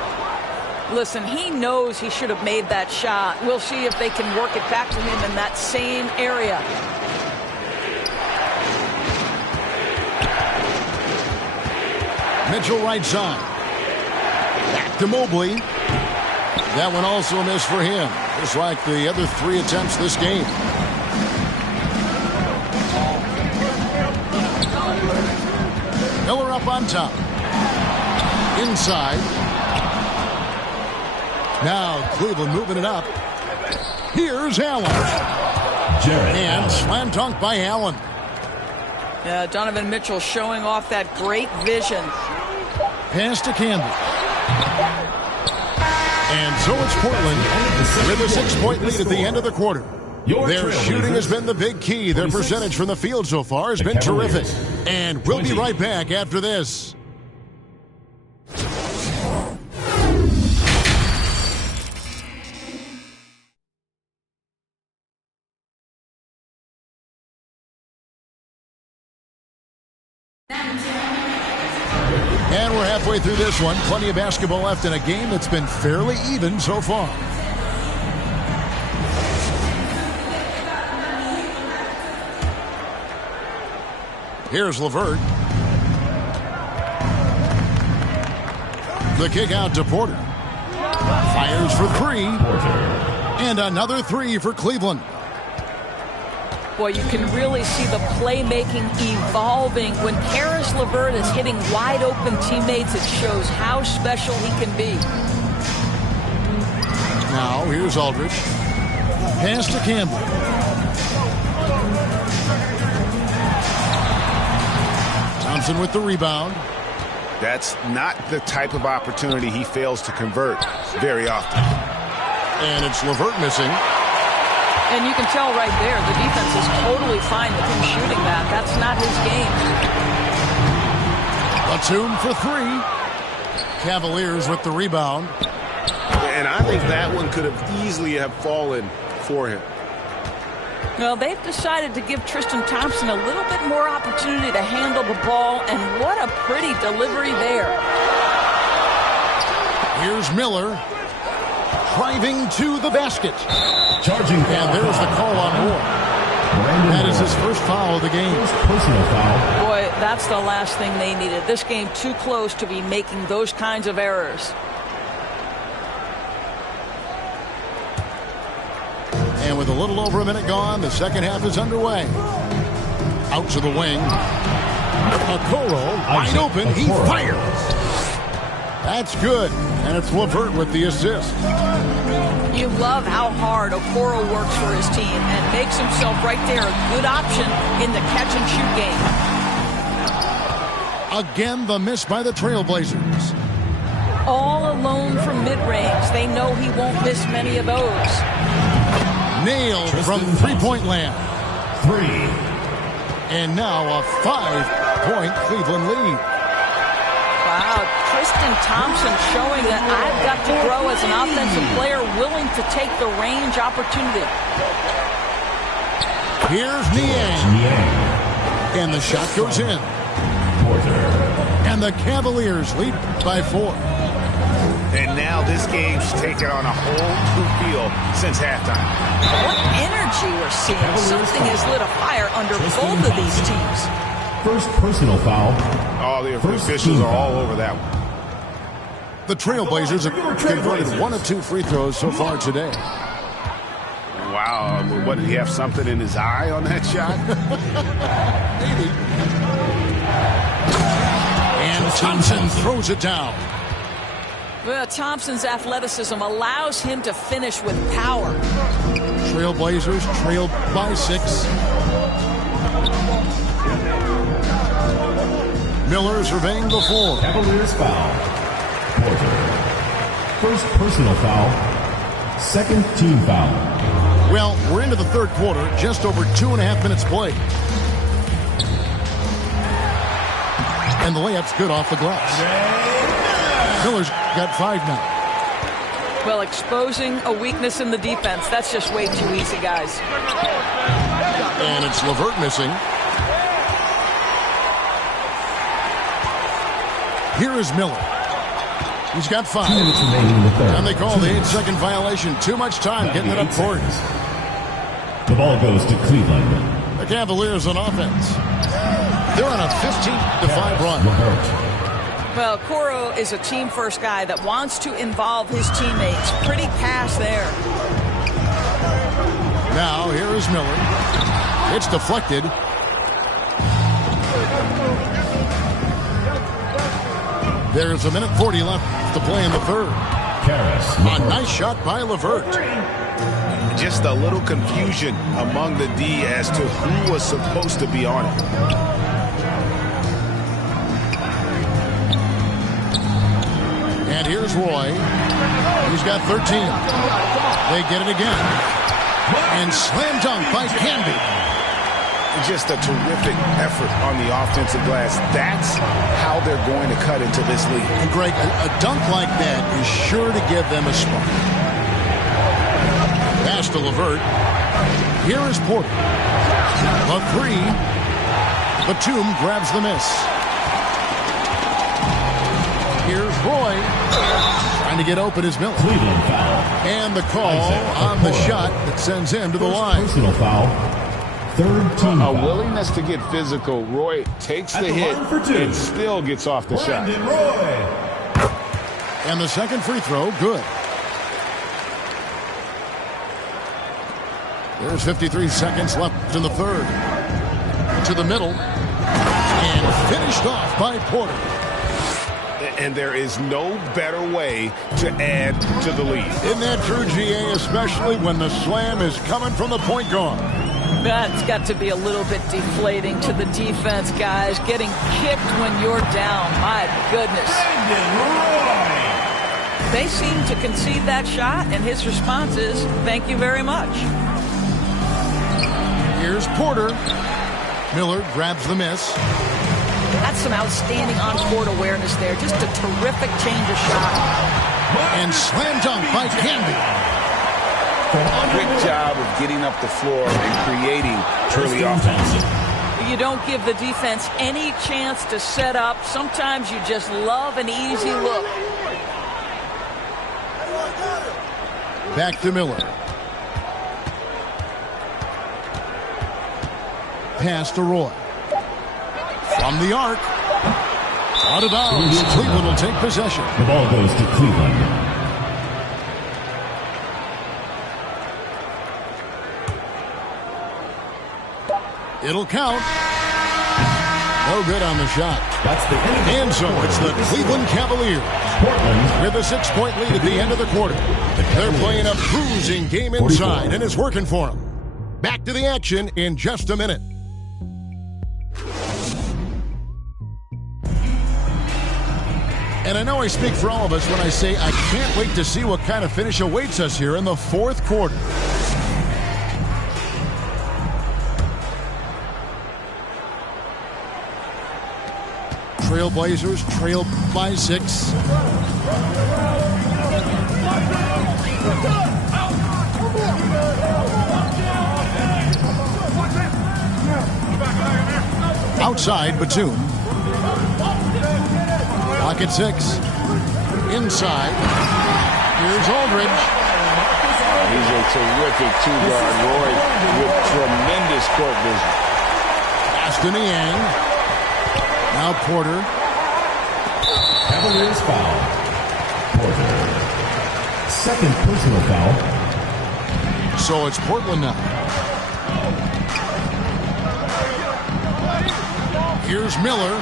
Listen, he knows he should have made that shot. We'll see if they can work it back to him in that same area. Mitchell right side. Back to Mobley. That one also a miss for him, just like the other 3 attempts this game. Miller up on top. Inside. Now Cleveland moving it up. Here's Allen. And slam dunk by Allen. Yeah, Donovan Mitchell showing off that great vision. Pass to Camby. And so it's Portland with a 6-point lead at the end of the quarter. Their shooting has been the big key. Their percentage from the field so far has been terrific. And we'll be right back after this. And we're halfway through this one. Plenty of basketball left in a game that's been fairly even so far. Here's LeVert. The kick out to Porter. Fires for 3. And another 3 for Cleveland. Boy, you can really see the playmaking evolving. When Karis LeVert is hitting wide-open teammates, it shows how special he can be. Now, here's Aldridge. Pass to Campbell. Thompson with the rebound. That's not the type of opportunity he fails to convert very often. And it's LeVert missing. And you can tell right there, the defense is totally fine with him shooting that. That's not his game. Batum for 3. Cavaliers with the rebound. And I think that one could have easily have fallen for him. Well, they've decided to give Tristan Thompson a little bit more opportunity to handle the ball, and what a pretty delivery there. Here's Miller. Driving to the basket. Charging. And there's the call on Moore. That is his first foul of the game. Personal foul. Boy, that's the last thing they needed. This game too close to be making those kinds of errors. And with a little over a minute gone, the second half is underway. Out to the wing. Okoro, wide open, he fires. That's good, and it's LeVert with the assist. You love how hard Okoro works for his team and makes himself right there a good option in the catch-and-shoot game. Again, the miss by the Trailblazers. All alone from mid-range. They know he won't miss many of those. Nailed from three-point land. 3. And now a 5-point Cleveland lead. Wow, Tristan Thompson showing that I've got to grow as an offensive player, willing to take the range opportunity. Here's Niang. And the shot goes in. And the Cavaliers lead by 4. And now this game's taken on a whole new feel since halftime. What energy we're seeing. Something has lit a fire under both of these teams. First personal foul. Oh, the officials are all over that one. The Trailblazers have converted 1 of 2 free throws so far today. Wow, what, did he have something in his eye on that shot? Maybe. And Thompson throws it down. Well, Thompson's athleticism allows him to finish with power. Trailblazers trailed by 6. Miller surveying the floor. Cavaliers foul. Porter. First personal foul. Second team foul. Well, we're into the third quarter, just over 2.5 minutes played. And the layup's good off the glass. Miller's got 5 now. Well, exposing a weakness in the defense, that's just way too easy, guys. And it's LeVert missing. Here is Miller. He's got 5. And they call the 8-second violation. Too much time getting it up court. The ball goes to Cleveland. The Cavaliers on offense. They're on a 15-5 run. Well, Okoro is a team-first guy that wants to involve his teammates. Pretty pass there. Now, here is Miller. It's deflected. There's 1:40 left to play in the third. A nice shot by LeVert. Just a little confusion among the D as to who was supposed to be on it. And here's Roy. He's got 13. They get it again. And slam dunk by Canby. Just a terrific effort on the offensive glass. That's how they're going to cut into this league. And Greg, a dunk like that is sure to give them a spark. Pass to LeVert. Here is Porter. The 3. Batum grabs the miss. Here's Roy. Trying to get open is Miller. And the call on the shot that sends him to the line. Personal foul. Third team a foul. willingness to get physical. Roy takes the hit and still gets off the shot. And the second free throw, good. There's 53 seconds left in the third. To the middle. And finished off by Porter. And there is no better way to add to the lead. Isn't that true, GA, especially when the slam is coming from the point guard? That's got to be a little bit deflating to the defense, guys. Getting kicked when you're down. My goodness. They seem to concede that shot, and his response is, thank you very much. Here's Porter. Miller grabs the miss. That's some outstanding on-court awareness there. Just a terrific change of shot. And slam dunk by Canby. Great job of getting up the floor and creating early offense. You don't give the defense any chance to set up. Sometimes you just love an easy look. Back to Miller. Pass to Roy. From the arc. Out of bounds. Cleveland will take possession. The ball goes to Cleveland. It'll count. No good on the shot. And so it's the Cleveland Cavaliers with a 6-point lead at the end of the quarter. They're playing a bruising game inside, and it's working for them. Back to the action in just a minute. And I know I speak for all of us when I say I can't wait to see what kind of finish awaits us here in the fourth quarter. Trailblazers trail by 6. Outside, Batum. Clock at 6. Inside. Here's Aldridge. He's a terrific two-guard, Roy, with tremendous court vision. Aston Yang. Now Porter. Cavaliers foul. Porter. Second personal foul. So it's Portland now. Here's Miller.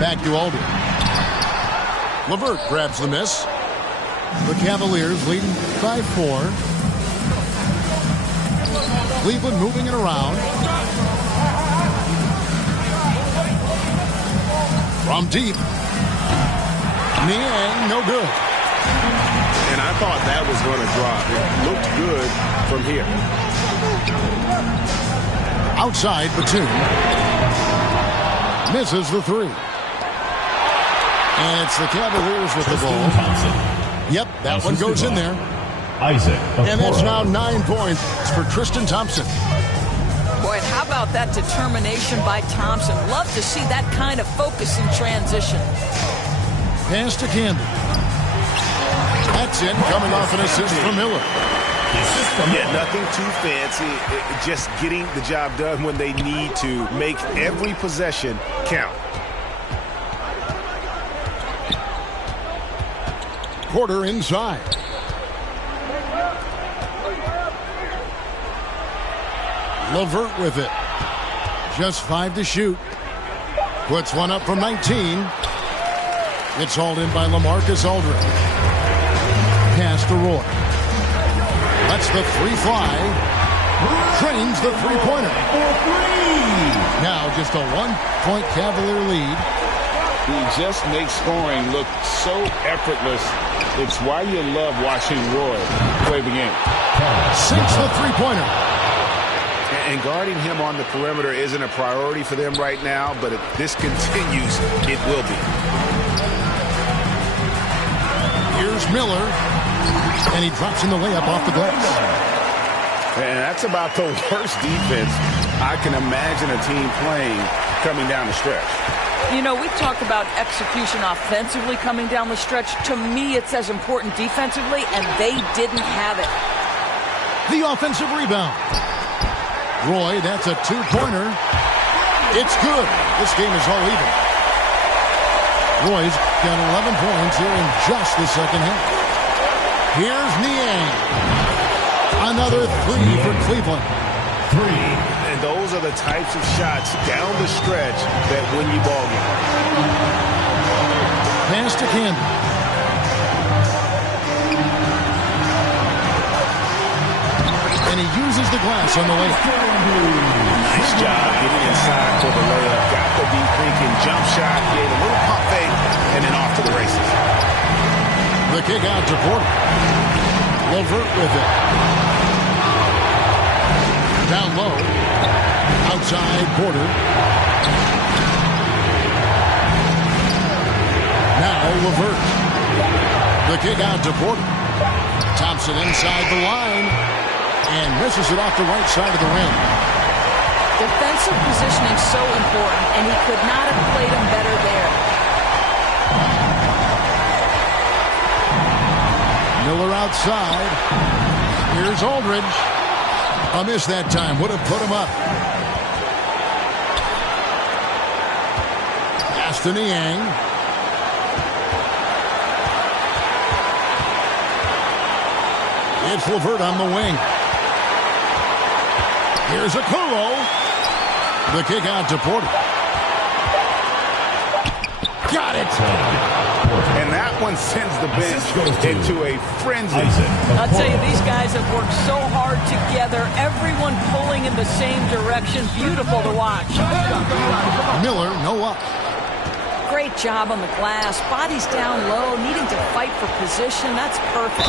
Back to Aldridge. LeVert grabs the miss. The Cavaliers leading by 4. Cleveland moving it around. From deep. Niang, no good. And I thought that was going to drop. It looked good from here. Outside, Batum. Misses the 3. And it's the Cavaliers with the ball. Yep, that one goes in there. Isaac. And that's now 9 points for Tristan Thompson. Boy, and how about that determination by Thompson? Love to see that kind of focus in transition. Pass to Campbell. That's it, coming off an assist from Miller. Yeah, nothing too fancy. Just getting the job done when they need to. Make every possession count. Porter inside. LeVert with it. Just 5 to shoot. Puts one up from 19. It's hauled in by LaMarcus Aldridge. Pass to Roy. Lets the 3 fly. Drains the 3-pointer. Now just a 1-point Cavalier lead. He just makes scoring look so effortless. It's why you love watching Roy play the game. Sinks the 3-pointer. And guarding him on the perimeter isn't a priority for them right now, but if this continues, it will be. Here's Miller, and he drops in the layup off the glass. And that's about the worst defense I can imagine a team playing coming down the stretch. You know, we talked about execution offensively coming down the stretch. To me, it's as important defensively, and they didn't have it. The offensive rebound. Roy, that's a 2-pointer. It's good. This game is all even. Roy's got 11 points here in just the second half. Here's Niang. Another 3 for Cleveland. 3. And those are the types of shots down the stretch that win you ball game. Pass to Campbell. And he uses the glass on the layup. Nice job getting inside for the layup. Got to be thinking jump shot, gave a little pump fake, and then off to the races. The kick out to Porter. LeVert with it. Down low. Outside Porter. Now LeVert. The kick out to Porter. Thompson inside the line. And misses it off the right side of the rim. Defensive positioning so important, and he could not have played him better there. Miller outside. Here's Aldridge. A miss that time. Would have put him up. Aston Yang. It's LeVert on the wing. Here's Okoro. The kick out to Porter. Got it. And that one sends the bench into a frenzy. I'll tell you, these guys have worked so hard together. Everyone pulling in the same direction. Beautiful to watch. Miller, no up. Great job on the glass. Body's down low, needing to fight for position. That's perfect.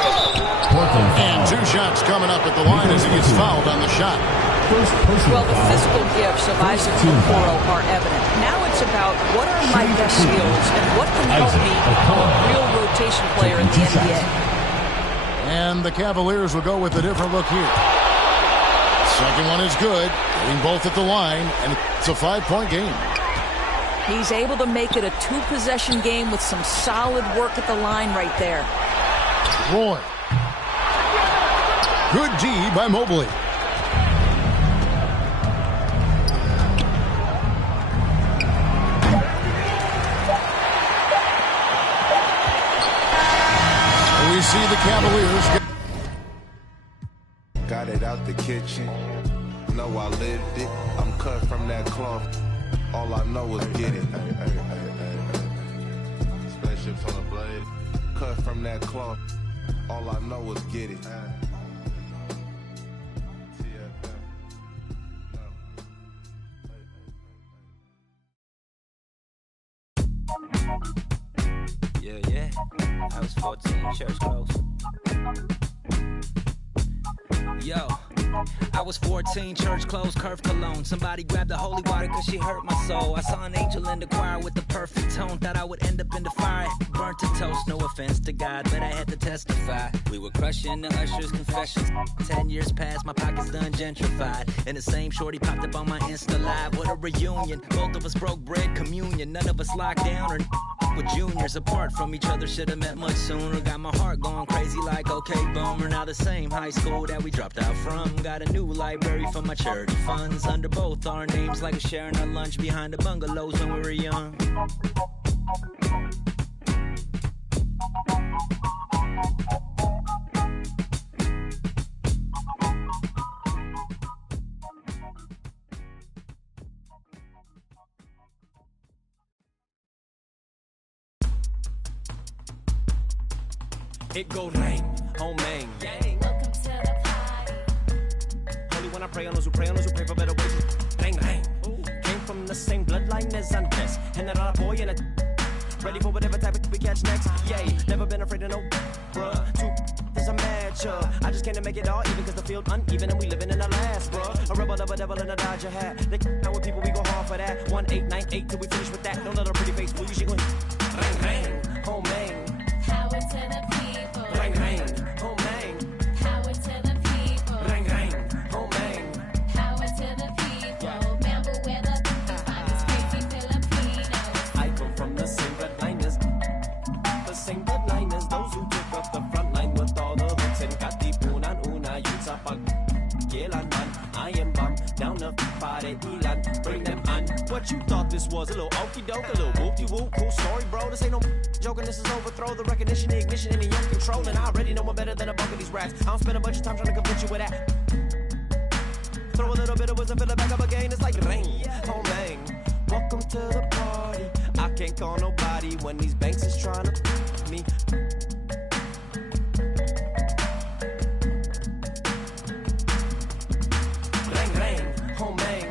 And 2 shots coming up at the line as he gets fouled on the shot. Well, the physical gifts of Isaac Okoro are evident. Now it's about what are my best skills and what can help me become a real rotation player in the NBA. And the Cavaliers will go with a different look here. Second one is good. Hitting both at the line, and it's a 5-point game. He's able to make it a 2-possession game with some solid work at the line right there. Roy. Good D by Mobley. We see the Cavaliers. Got it out the kitchen. Know I lived it. I'm cut from that cloth. All I know is get it. Spaceships on the blade. Cut from that cloth. All I know is get it. Yeah. I was 14, church close. Yo, I was 14, church closed, curve cologne. Somebody grabbed the holy water cause she hurt my soul. I saw an angel in the choir with the perfect tone. Thought I would end up in the fire, burnt to toast. No offense to God, but I had to testify. We were crushing the usher's confessions. 10 years passed, my pockets done gentrified. And the same shorty popped up on my Insta Live. What a reunion, both of us broke bread, communion. None of us locked down or with juniors apart from each other. Should've met much sooner. Got my heart going crazy like okay boomer. Now the same high school that we dropped out from. Got a new library for my charity funds. Under both our names like a sharing our lunch behind the bungalows when we were young. It go rain, oh man. Welcome to the party. Only when I pray on those who pray for better ways. Rain, rain. Came from the same bloodline as Andres. And that other boy in a ready for whatever type of we catch next. Yay, never been afraid of no bruh. Two is a matchup. I just can't make it all even cause the field uneven and we living in the last, bruh. A rebel of a devil in a Dodger hat. They out with people, we go hard for that. 1898 till we finish with that. Don't let her pretty face fool you, she gon' rain, rain, oh man. Howard to the people. Rain, rain, oh man. Howard to the people. Rain, rain, oh man. Howard to the people. Remember where the finest crazy Filipinos. I come from the same bloodline as those who took up the front line with all the hooks and katipunan una yun sa pagkilanman. I am bomb down the party ilan, bring them on. What you thought this was? A little okey doke, a little whoop-de-whoop, cool story, bro. This ain't no joking, this is overthrow. The recognition, the ignition, and the young control. And I already know I'm better than a bunch of these rats. I don't spend a bunch of time trying to convince you with that. Throw a little bit of wisdom, fill it back up again. It's like rain, oh man. Welcome to the party. I can't call nobody when these banks is trying to me. Rain, rain, oh man.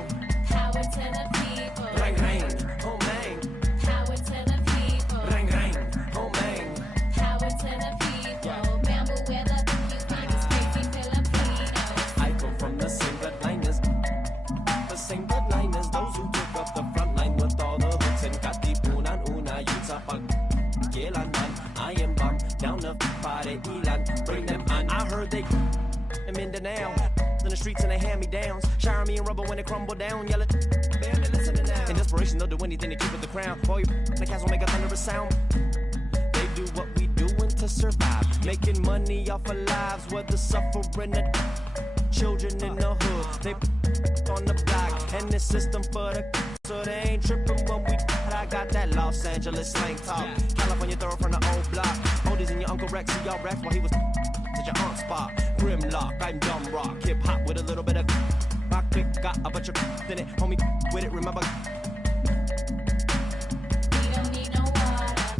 Howard to the people. Rain, rain, oh man. Howard to the people. Rain, rain, oh man. Howard to the people. Remember where the finest crazy Filipinos. I come from the same bloodline as those who took up the front line with all the hooks and katipunan una yun sa pagkilanman. I am bomb down the party ilan, bring them on. I heard they in Mindanao in the streets and they hand me downs, shower me in rubber when they crumble down, yelling, man, they listening now. In desperation, they'll do anything to keep it the crown. Boy, the cats will make a thunderous sound. They do what we doing to survive, making money off of lives, whether suffering or children in the hood. They on the block and the system for the so they ain't tripping when we. I got that Los Angeles slang talk, California throw from the old block. Oldies and your Uncle Rex, see y'all Rex while he was. your aunt spot. Grimlock, I'm dumb rock. Hip hop with a little bit of rock pick. Got a bunch of in it. Homie with it, remember? We don't need no water.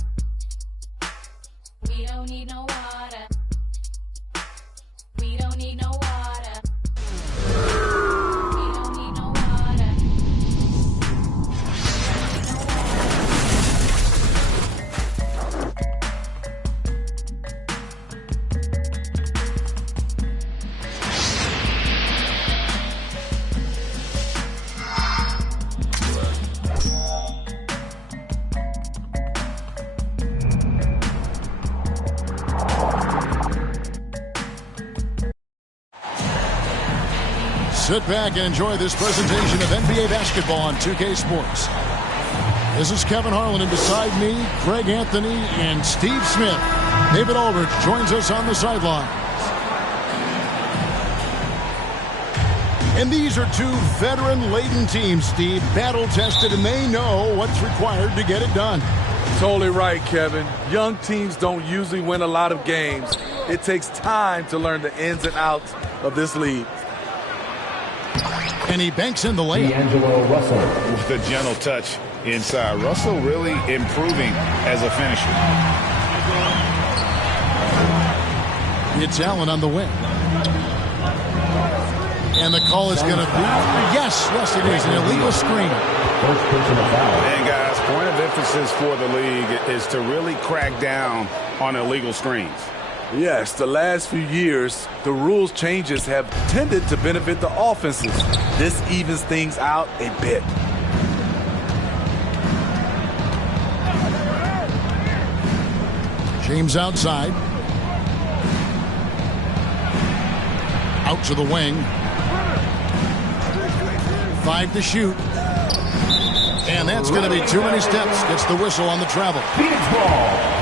We don't need no water. We don't need no water. We don't need no water. Sit back and enjoy this presentation of NBA basketball on 2K Sports. This is Kevin Harlan, and beside me, Greg Anthony and Steve Smith. David Aldridge joins us on the sidelines. And these are two veteran-laden teams, Steve, battle-tested, and they know what's required to get it done. Totally right, Kevin. Young teams don't usually win a lot of games. It takes time to learn the ins and outs of this league. And he banks in the layup. D'Angelo Russell. With a gentle touch inside. Russell really improving as a finisher. It's Allen on the wing. And the call is going to be, yes, it is, an illegal screen. First personal foul. And guys, point of emphasis for the league is to really crack down on illegal screens. Yes, the last few years, the rules changes have tended to benefit the offenses. This evens things out a bit. James outside. Out to the wing. 5 to shoot. And that's going to be too many steps. Gets the whistle on the travel. Phoenix ball.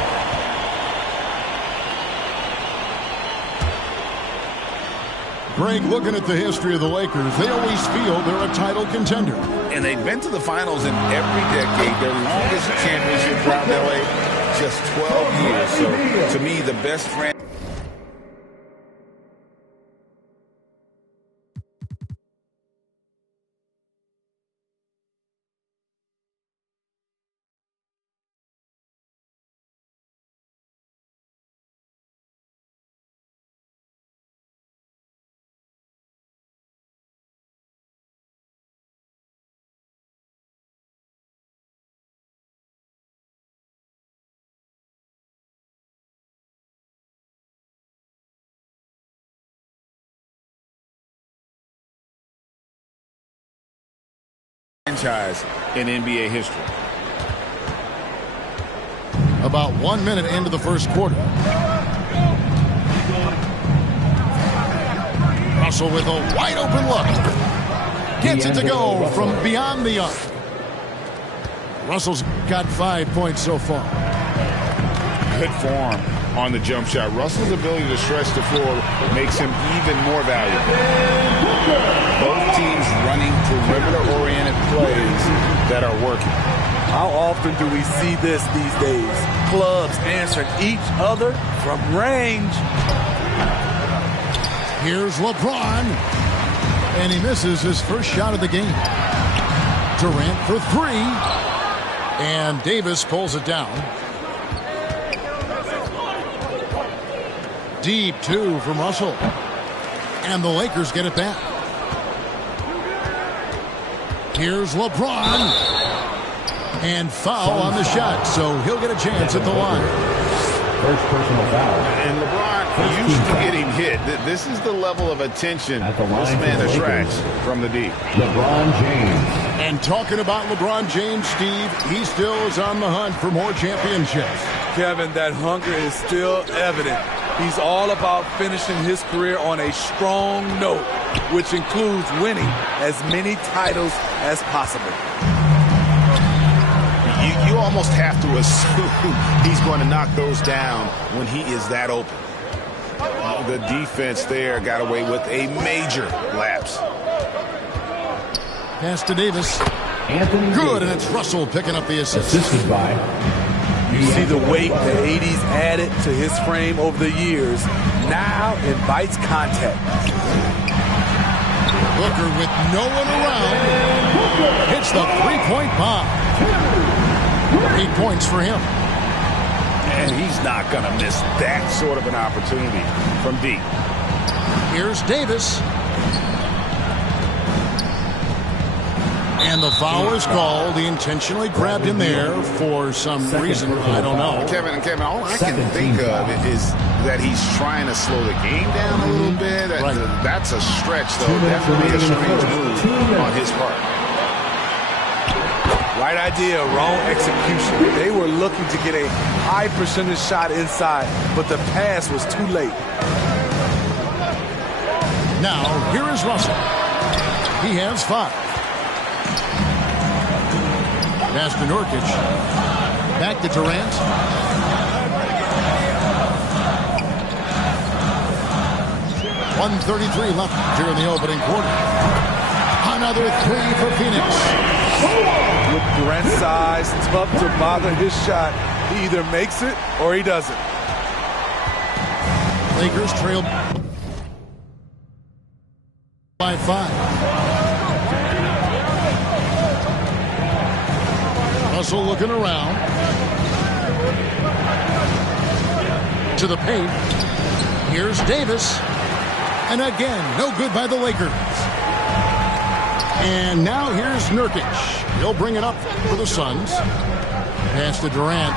Greg, looking at the history of the Lakers, they always feel they're a title contender. And they've been to the finals in every decade. Their longest championship around LA, just 12 years. So, to me, the best franchise. In NBA history. About 1 minute into the first quarter. Russell with a wide open look. Gets it to go from beyond the arc. Russell's got 5 points so far. Good form on the jump shot. Russell's ability to stretch the floor makes him even more valuable. Both teams running perimeter-oriented plays that are working. How often do we see this these days? Clubs answering each other from range. Here's LeBron. And he misses his first shot of the game. Durant for 3. And Davis pulls it down. Deep 2 from Russell. And the Lakers get it back. Here's LeBron. And foul on the shot, so he'll get a chance at the line. First personal foul. And LeBron used to getting hit. This is the level of attention this man attracts from the deep. LeBron James. And talking about LeBron James, Steve, he still is on the hunt for more championships. Kevin, that hunger is still evident. He's all about finishing his career on a strong note, which includes winning as many titles as possible. You almost have to assume he's going to knock those down when he is that open. The defense there got away with a major lapse. Pass to Davis. Anthony Good, Davis. and it's Russell picking up the assist. Assisted by You see the weight that AD's added to his frame over the years. Now invites contact. Booker with no one around hits the three-point bomb. 8 points for him. And he's not going to miss that sort of an opportunity from deep. Here's Davis. And the foul is called. He intentionally grabbed him there for some reason. I don't know. Kevin, all I can think of is that he's trying to slow the game down a little bit. That's a stretch, though. Definitely a strange move on his part. Right idea, wrong execution. They were looking to get a high percentage shot inside, but the pass was too late. Now, here is Russell. He has 5. Pass to Nurkic. Back to Durant. .133 left here in the opening quarter. Another 3 for Phoenix. With Durant's size, tough to bother his shot. He either makes it or he doesn't. Lakers trail by 5. Russell looking around. To the paint. Here's Davis. And again, no good by the Lakers. And now here's Nurkic. He'll bring it up for the Suns. Pass to Durant.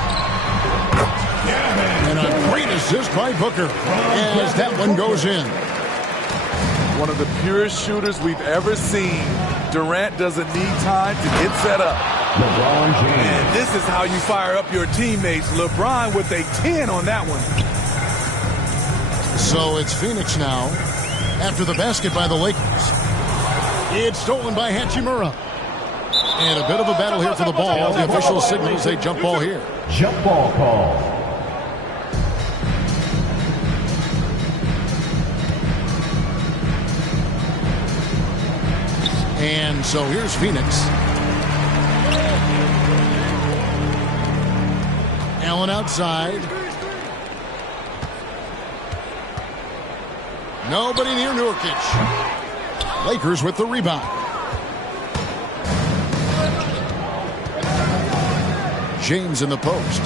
And a great assist by Booker as that one goes in. One of the purest shooters we've ever seen. Durant doesn't need time to get set up. LeBron James. And this is how you fire up your teammates. LeBron with a 10 on that one. So it's Phoenix now after the basket by the Lakers. It's stolen by Hachimura. And a bit of a battle here for the ball. The official signals a jump ball here. Jump ball call. And so here's Phoenix. Allen outside. Nobody near Nurkic. Lakers with the rebound. James in the post.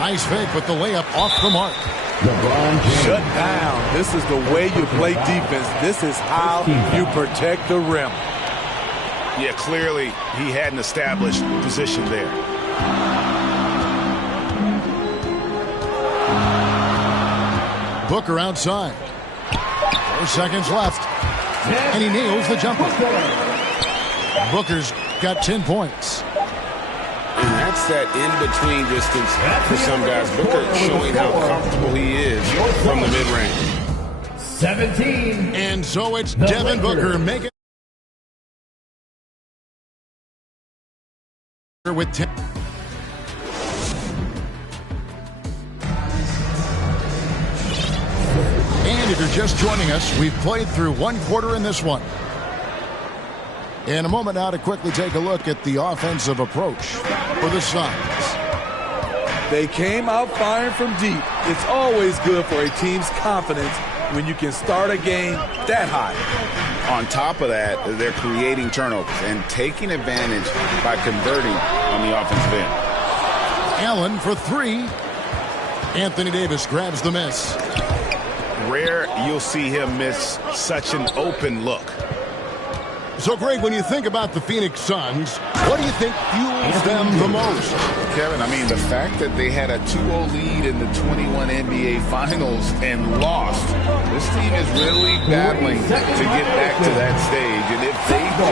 Nice fake with the layup off the mark. LeBron James. Shut down. This is the way you play defense. This is how you protect the rim. Yeah, clearly he had an established position there. Booker outside. 4 seconds left. And he nails the jumper. Booker's got 10 points. And that's that in-between distance for some guys. Booker showing how comfortable he is from the mid-range. 17. And so it's Devin Booker making with 10. And if you're just joining us, we've played through 1 quarter in this one. In a moment now to quickly take a look at the offensive approach for the Suns. They came out firing from deep. It's always good for a team's confidence when you can start a game that high. On top of that, they're creating turnovers and taking advantage by converting on the offensive end. Allen for 3. Anthony Davis grabs the miss. Rare you'll see him miss such an open look. So, Greg, when you think about the Phoenix Suns, what do you think fuels them the most? Kevin, I mean, the fact that they had a 2-0 lead in the 21 NBA Finals and lost, this team is really battling to get back to that stage. And if they do,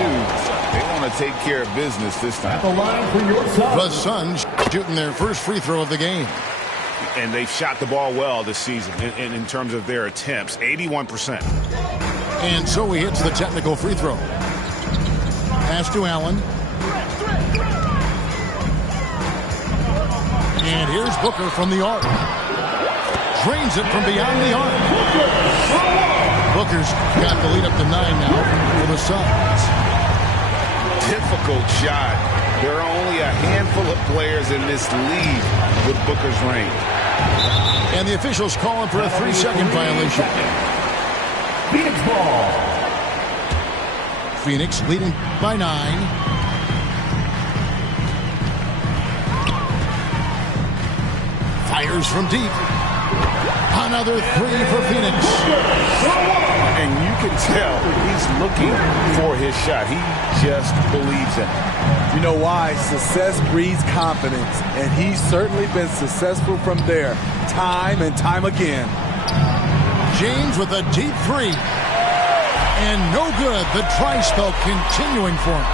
they want to take care of business this time. The Suns shooting their first free throw of the game. And they've shot the ball well this season in terms of their attempts, 81%. And so he hits the technical free throw. Pass to Allen. And here's Booker from the arc. Drains it from beyond the arc. Booker's got the lead up to 9 now for the Suns. Difficult shot There are only a handful of players in this league with Booker's range. And the officials calling for a 3-second violation. Phoenix ball. Phoenix leading by 9. Fires from deep. Another 3 for Phoenix. And you can tell he's looking for his shot. He just believes in it. You know why? Success breeds confidence, and he's certainly been successful from there, time and time again. James with a deep 3. And no good. The try spell continuing for him.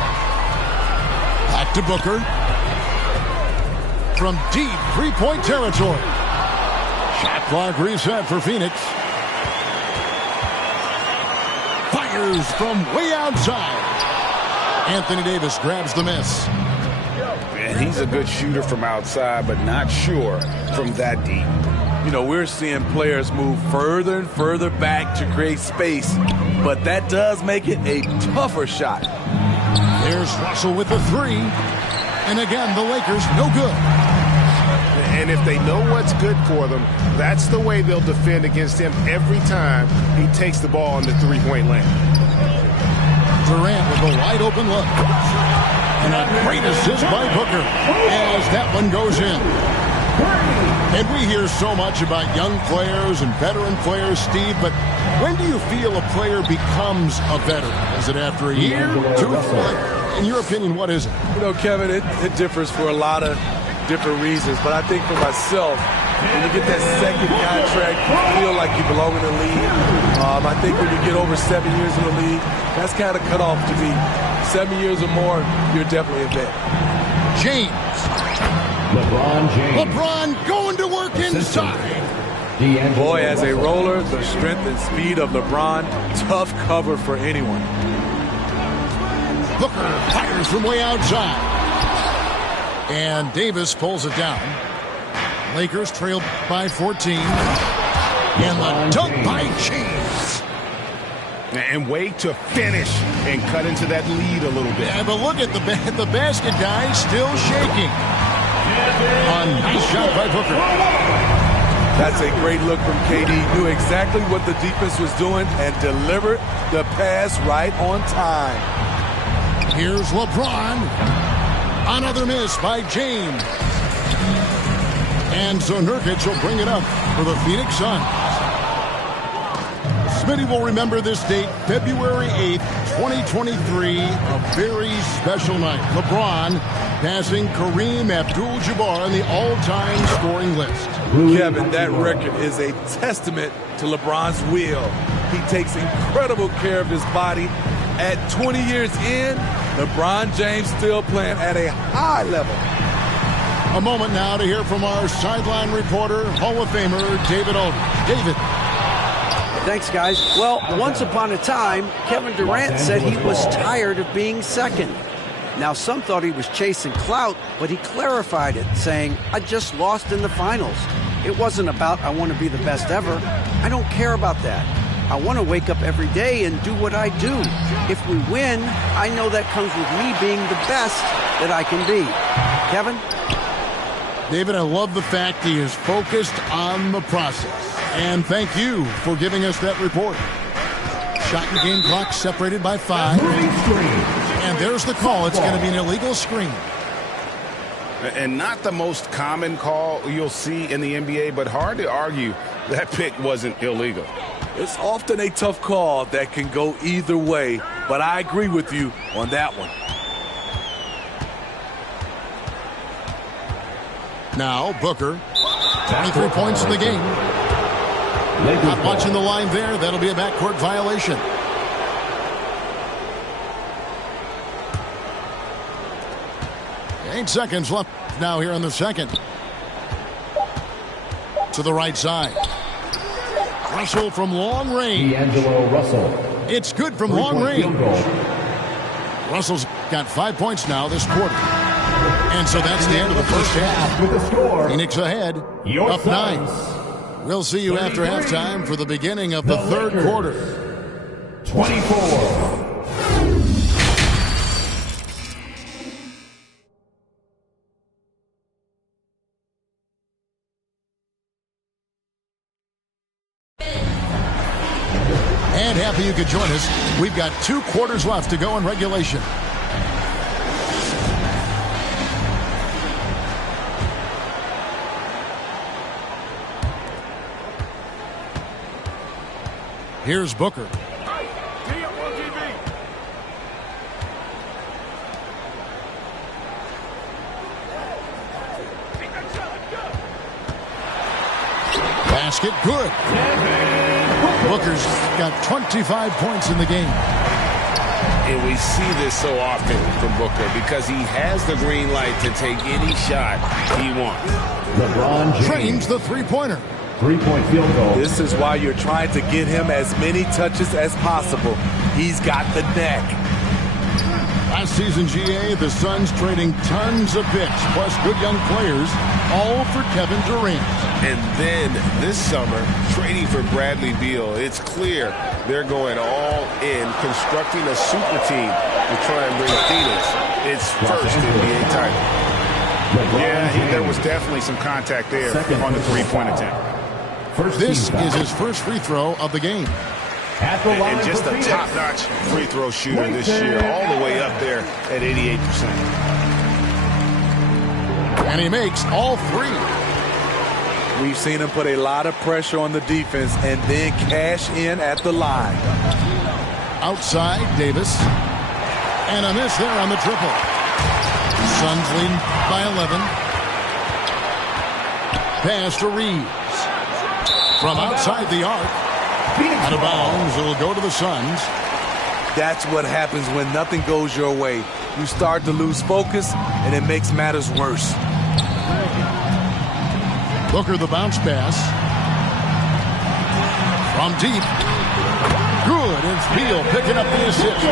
Back to Booker. From deep 3-point territory. Shot clock reset for Phoenix. Fires from way outside. Anthony Davis grabs the miss. And he's a good shooter from outside, but not sure from that deep. You know, we're seeing players move further and further back to create space, but that does make it a tougher shot. There's Russell with the 3. And again, the Lakers no good. And if they know what's good for them, that's the way they'll defend against him every time he takes the ball in the three-point land. Durant with a wide open look. And a great assist by Booker as that one goes in. And we hear so much about young players and veteran players, Steve, but when do you feel a player becomes a veteran? Is it after a year, 2, 3? In your opinion, what is it? You know, Kevin, it differs for a lot of different reasons, but I think for myself, when you get that second contract, you feel like you belong in the league. I think when you get over 7 years in the league, that's kind of cut off to me. 7 years or more, you're definitely a vet. James. LeBron James. LeBron going to work inside. Boy, as a roller, the strength and speed of LeBron, tough cover for anyone. Booker fires from way outside. And Davis pulls it down. Lakers trailed by 14. And the dunk by James. And wait to finish and cut into that lead a little bit. Yeah, but look at the basket guy still shaking. A nice shot by Booker. That's a great look from KD. Knew exactly what the defense was doing and delivered the pass right on time. Here's LeBron. Another miss by James. And so Nurkic will bring it up for the Phoenix Suns. Smitty will remember this date, February 8th, 2023, a very special night. LeBron passing Kareem Abdul-Jabbar on the all-time scoring list. Kevin, that record is a testament to LeBron's will. He takes incredible care of his body. At 20 years in, LeBron James still playing at a high level. A moment now to hear from our sideline reporter, Hall of Famer David Aldridge. David. Thanks, guys. Well, once upon a time, Kevin Durant said he was tired of being second. Now, some thought he was chasing clout, but he clarified it, saying, I just lost in the finals. It wasn't about I want to be the best ever. I don't care about that. I want to wake up every day and do what I do. If we win, I know that comes with me being the best that I can be. Kevin? David, I love the fact he is focused on the process. And thank you for giving us that report. Shot and game clock separated by 5. And there's the call. It's going to be an illegal screen. And not the most common call you'll see in the NBA, but hard to argue that pick wasn't illegal. It's often a tough call that can go either way, but I agree with you on that one. Now, Booker, 23 points in the game. Not watching the line there. That'll be a backcourt violation. Eight seconds left now here in the second. To the right side. Russell from long range. D'Angelo Russell. It's good from long range. Russell's got 5 points now this quarter. And so that's the end of the first half. With the score, Phoenix ahead, your up 9. We'll see you after halftime for the beginning of the third quarter. 24. And happy you could join us. We've got 2 quarters left to go in regulation. Here's Booker. Basket good. Booker's got 25 points in the game. And we see this so often from Booker because he has the green light to take any shot he wants. LeBron James. Trains the three-pointer. 3-point field goal. This is why you're trying to get him as many touches as possible. He's got the neck. Last season, GA, the Suns trading tons of picks, plus good young players, all for Kevin Durant. And then this summer, trading for Bradley Beal. It's clear they're going all in, constructing a super team to try and bring Phoenix its first NBA title. Yeah, there was definitely some contact there on the three-point attempt. This is his first free throw of the game. And just a top-notch free throw shooter this year, all the way up there at 88%. And he makes all 3. We've seen him put a lot of pressure on the defense and then cash in at the line. Outside, Davis. And a miss there on the triple. Suns lead by 11. Pass to Reeves. From outside the arc. Out of bounds, it'll go to the Suns. That's what happens when nothing goes your way. You start to lose focus, and it makes matters worse. Booker the bounce pass. From deep. Good. It's Beal picking up the assist.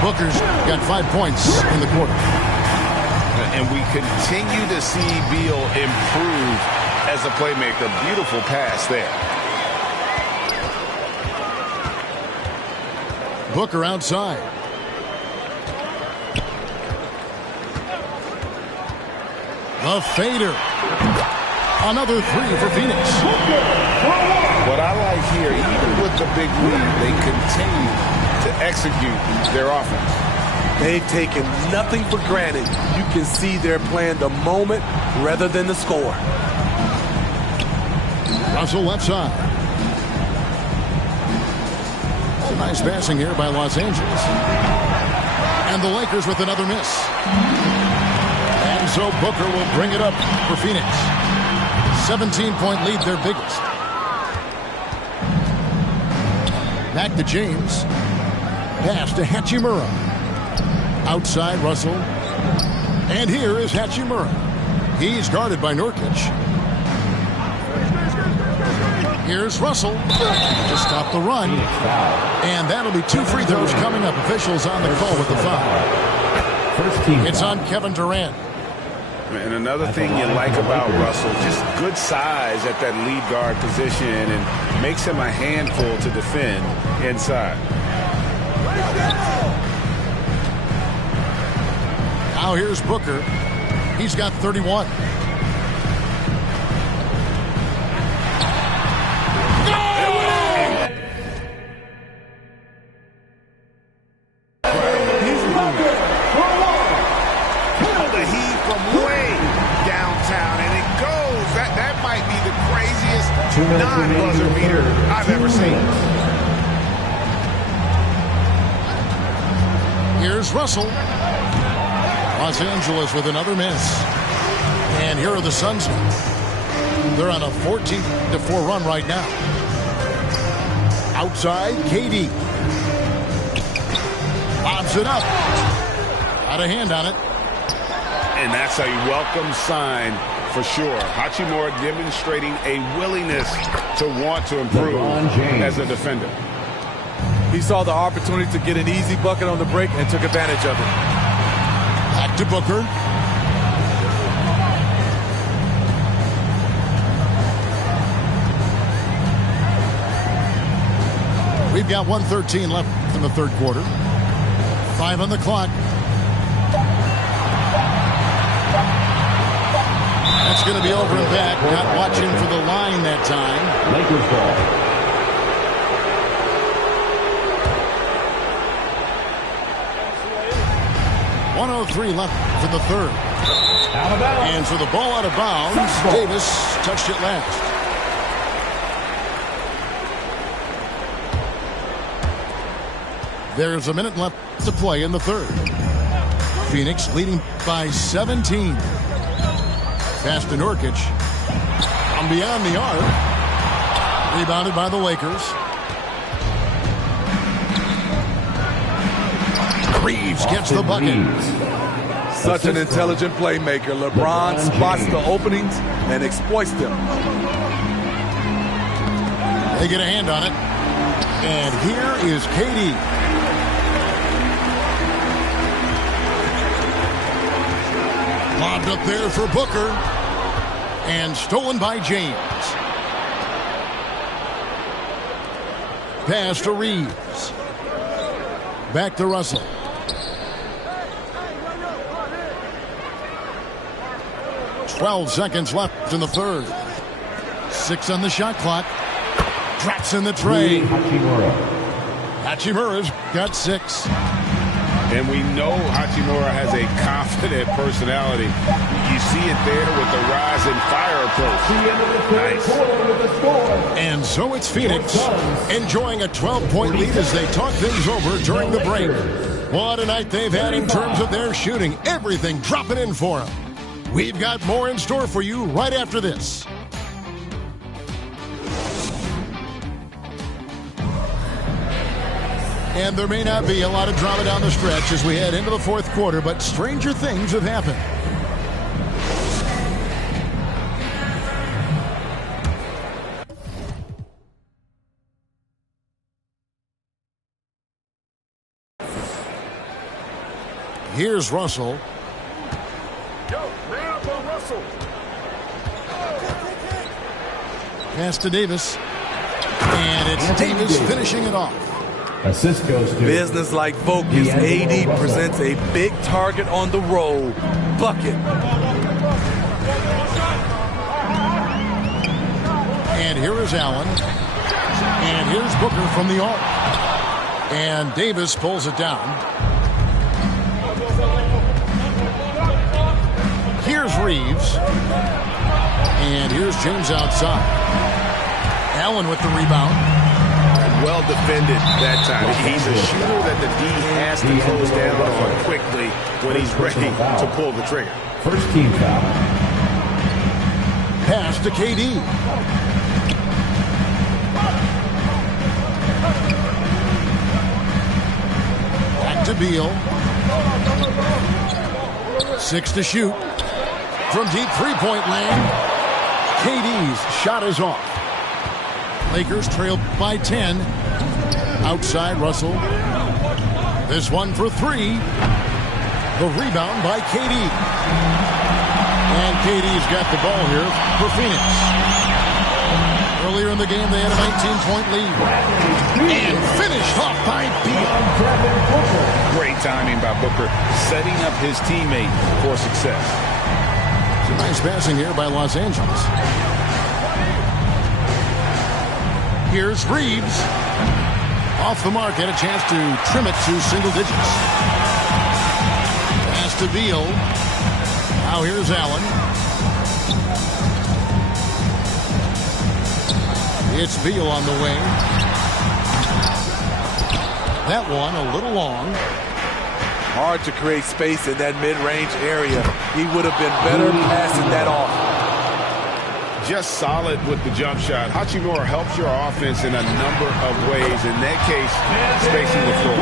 Booker's got 5 points in the quarter. And we continue to see Beal improve as a playmaker. Beautiful pass there. Booker outside. The fader. Another 3 for Phoenix. What I like here, even with the big lead, they continue to execute their offense. They've taken nothing for granted. You can see they're playing the moment rather than the score. Russell left side. It's a nice passing here by Los Angeles. And the Lakers with another miss. And so Booker will bring it up for Phoenix. 17-point lead, their biggest. Back to James. Pass to Hachimura. Outside Russell. And here is Hachimura. He's guarded by Nurkic. Here's Russell to stop the run. And that'll be 2 free throws coming up. Officials on the call with the foul. It's on Kevin Durant. And another thing you like about Russell, just good size at that lead guard position and makes him a handful to defend inside. Now here's Booker. He's got 31. Non-buzzer beater I've ever seen. Here's Russell. Los Angeles with another miss. And here are the Suns. They're on a 14-4 run right now. Outside, KD. Lobs it up. Got a hand on it. And that's a welcome sign for sure. Hachimura demonstrating a willingness to want to improve as a defender. He saw the opportunity to get an easy bucket on the break and took advantage of it. Back to Booker. We've got 1:13 left in the third quarter. 5 on the clock. That's going to be over and back. Not watching for the line that time. Lakers ball. 1:03 left in the third. And for the ball out of bounds, Davis touched it last. There's a minute left to play in the third. Phoenix leading by 17. Pass to Nurkic. From beyond the arc. Rebounded by the Lakers. Reeves gets the bucket. Such an intelligent playmaker. LeBron spots the openings and exploits them. They get a hand on it. And here is KD. Lobbed up there for Booker. And stolen by James. Pass to Reeves. Back to Russell. "12 seconds left in the third. 6 on the shot clock. Drops in the tray. Hachimura's got 6. And we know Hachimura has a confident personality. You see it there with the rise and fire approach. Nice. And so it's Phoenix enjoying a 12-point lead as they talk things over during the break. What a night they've had in terms of their shooting. Everything dropping in for them. We've got more in store for you right after this. And there may not be a lot of drama down the stretch as we head into the fourth quarter, but stranger things have happened. Here's Russell. Pass to Davis. And it's Davis finishing it off. Assist goes to business-like focus. AD presents a big target on the roll. Bucket. And here is Allen. And here's Booker from the arc. And Davis pulls it down. Here's Reeves. And here's James outside. Allen with the rebound. Well defended that time. He's a shooter that the D has to close down on quickly when he's ready to pull the trigger. First team foul. Pass to KD. Back to Beal. 6 to shoot. From deep three-point land. KD's shot is off. Lakers trail by 10. Outside Russell. This one for 3. The rebound by KD. And KD's got the ball here for Phoenix. Earlier in the game, they had a 19-point lead. And finished off by Beal. Great timing by Booker, setting up his teammate for success. It's a nice passing here by Los Angeles. Here's Reeves. Off the mark, had a chance to trim it to single digits. Pass to Beal. Now here's Allen. It's Beal on the wing. That one a little long. Hard to create space in that mid-range area. He would have been better passing that off. Just solid with the jump shot. Hachimura helps your offense in a number of ways. In that case, spacing the floor.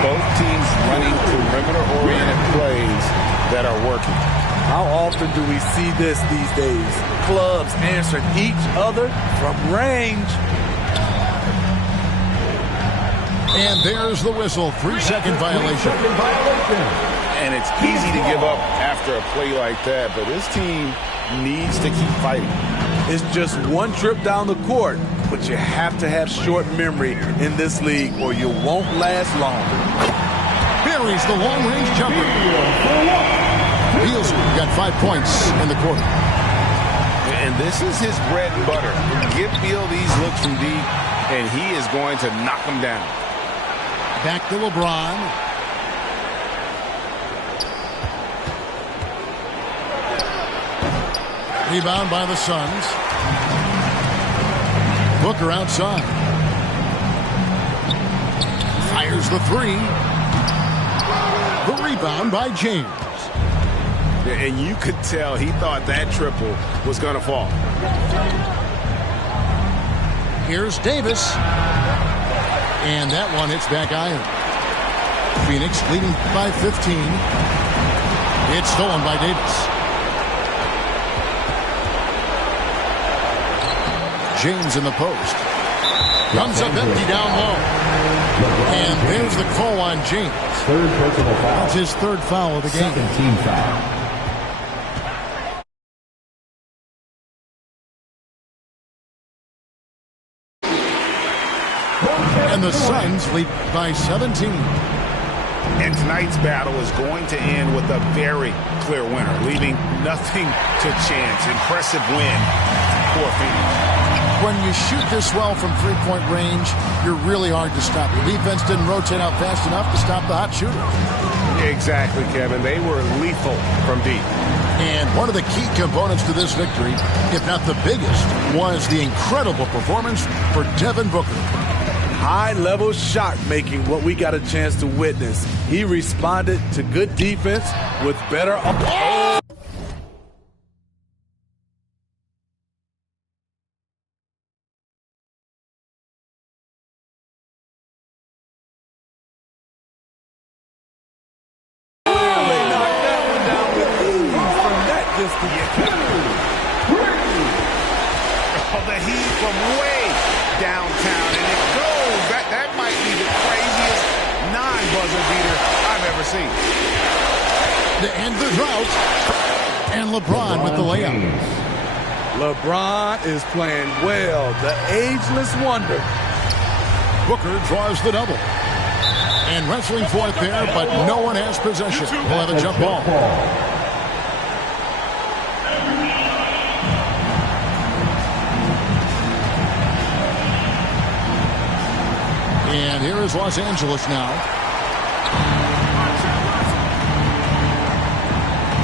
Both teams running perimeter-oriented plays that are working. How often do we see this these days? Clubs answering each other from range. And there's the whistle. 3-second violation. And it's easy to give up after a play like that, but this team needs to keep fighting. It's just one trip down the court, but you have to have short memory in this league or you won't last long. Buries the long-range jumper. Beal's got 5 points in the quarter. And this is his bread and butter. Give Beal these looks from deep, and he is going to knock them down. Back to LeBron. Rebound by the Suns. Booker outside. Fires the three. The rebound by James. And you could tell he thought that triple was going to fall. Here's Davis. And that one hits back iron. Phoenix leading by 15. It's stolen by Davis. James in the post. Comes up empty down low. And there's the call on James. Third personal foul. That's his third foul of the game. Second team foul. And the Suns lead by 17. And tonight's battle is going to end with a very clear winner, leaving nothing to chance. Impressive win for Phoenix. When you shoot this well from three-point range, you're really hard to stop. The defense didn't rotate out fast enough to stop the hot shooters. Exactly, Kevin. They were lethal from deep. And one of the key components to this victory, if not the biggest, was the incredible performance for Devin Booker. High-level shot making, what we got a chance to witness. He responded to good defense with better... Oh! The heat from way downtown, and it goes. That might be the craziest non-buzzer beater I've ever seen. To end the drought, and LeBron with the layup. LeBron is playing well, the ageless wonder. Booker draws the double. And wrestling for it there, but no one has possession. We'll have a jump ball. And here is Los Angeles now.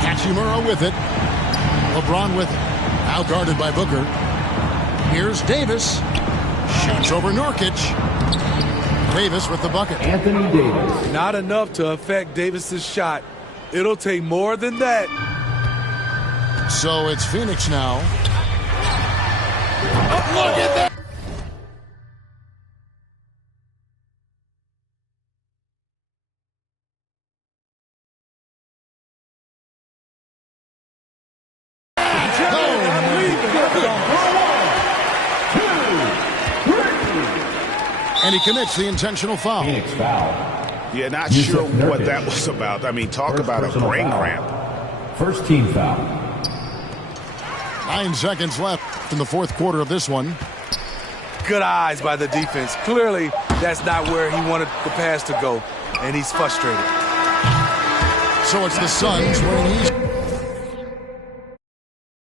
Hachimura with it. LeBron with it. Now guarded by Booker. Here's Davis. Shoots over Nurkic. Davis with the bucket. Anthony Davis. Not enough to affect Davis's shot. It'll take more than that. So it's Phoenix now. Oh, look at that. And he commits the intentional foul. Phoenix foul. Yeah, not sure what that was about. I mean, talk about a brain cramp. First team foul. 9 seconds left in the fourth quarter of this one. Good eyes by the defense. Clearly, that's not where he wanted the pass to go, and he's frustrated. So it's the Suns winning these.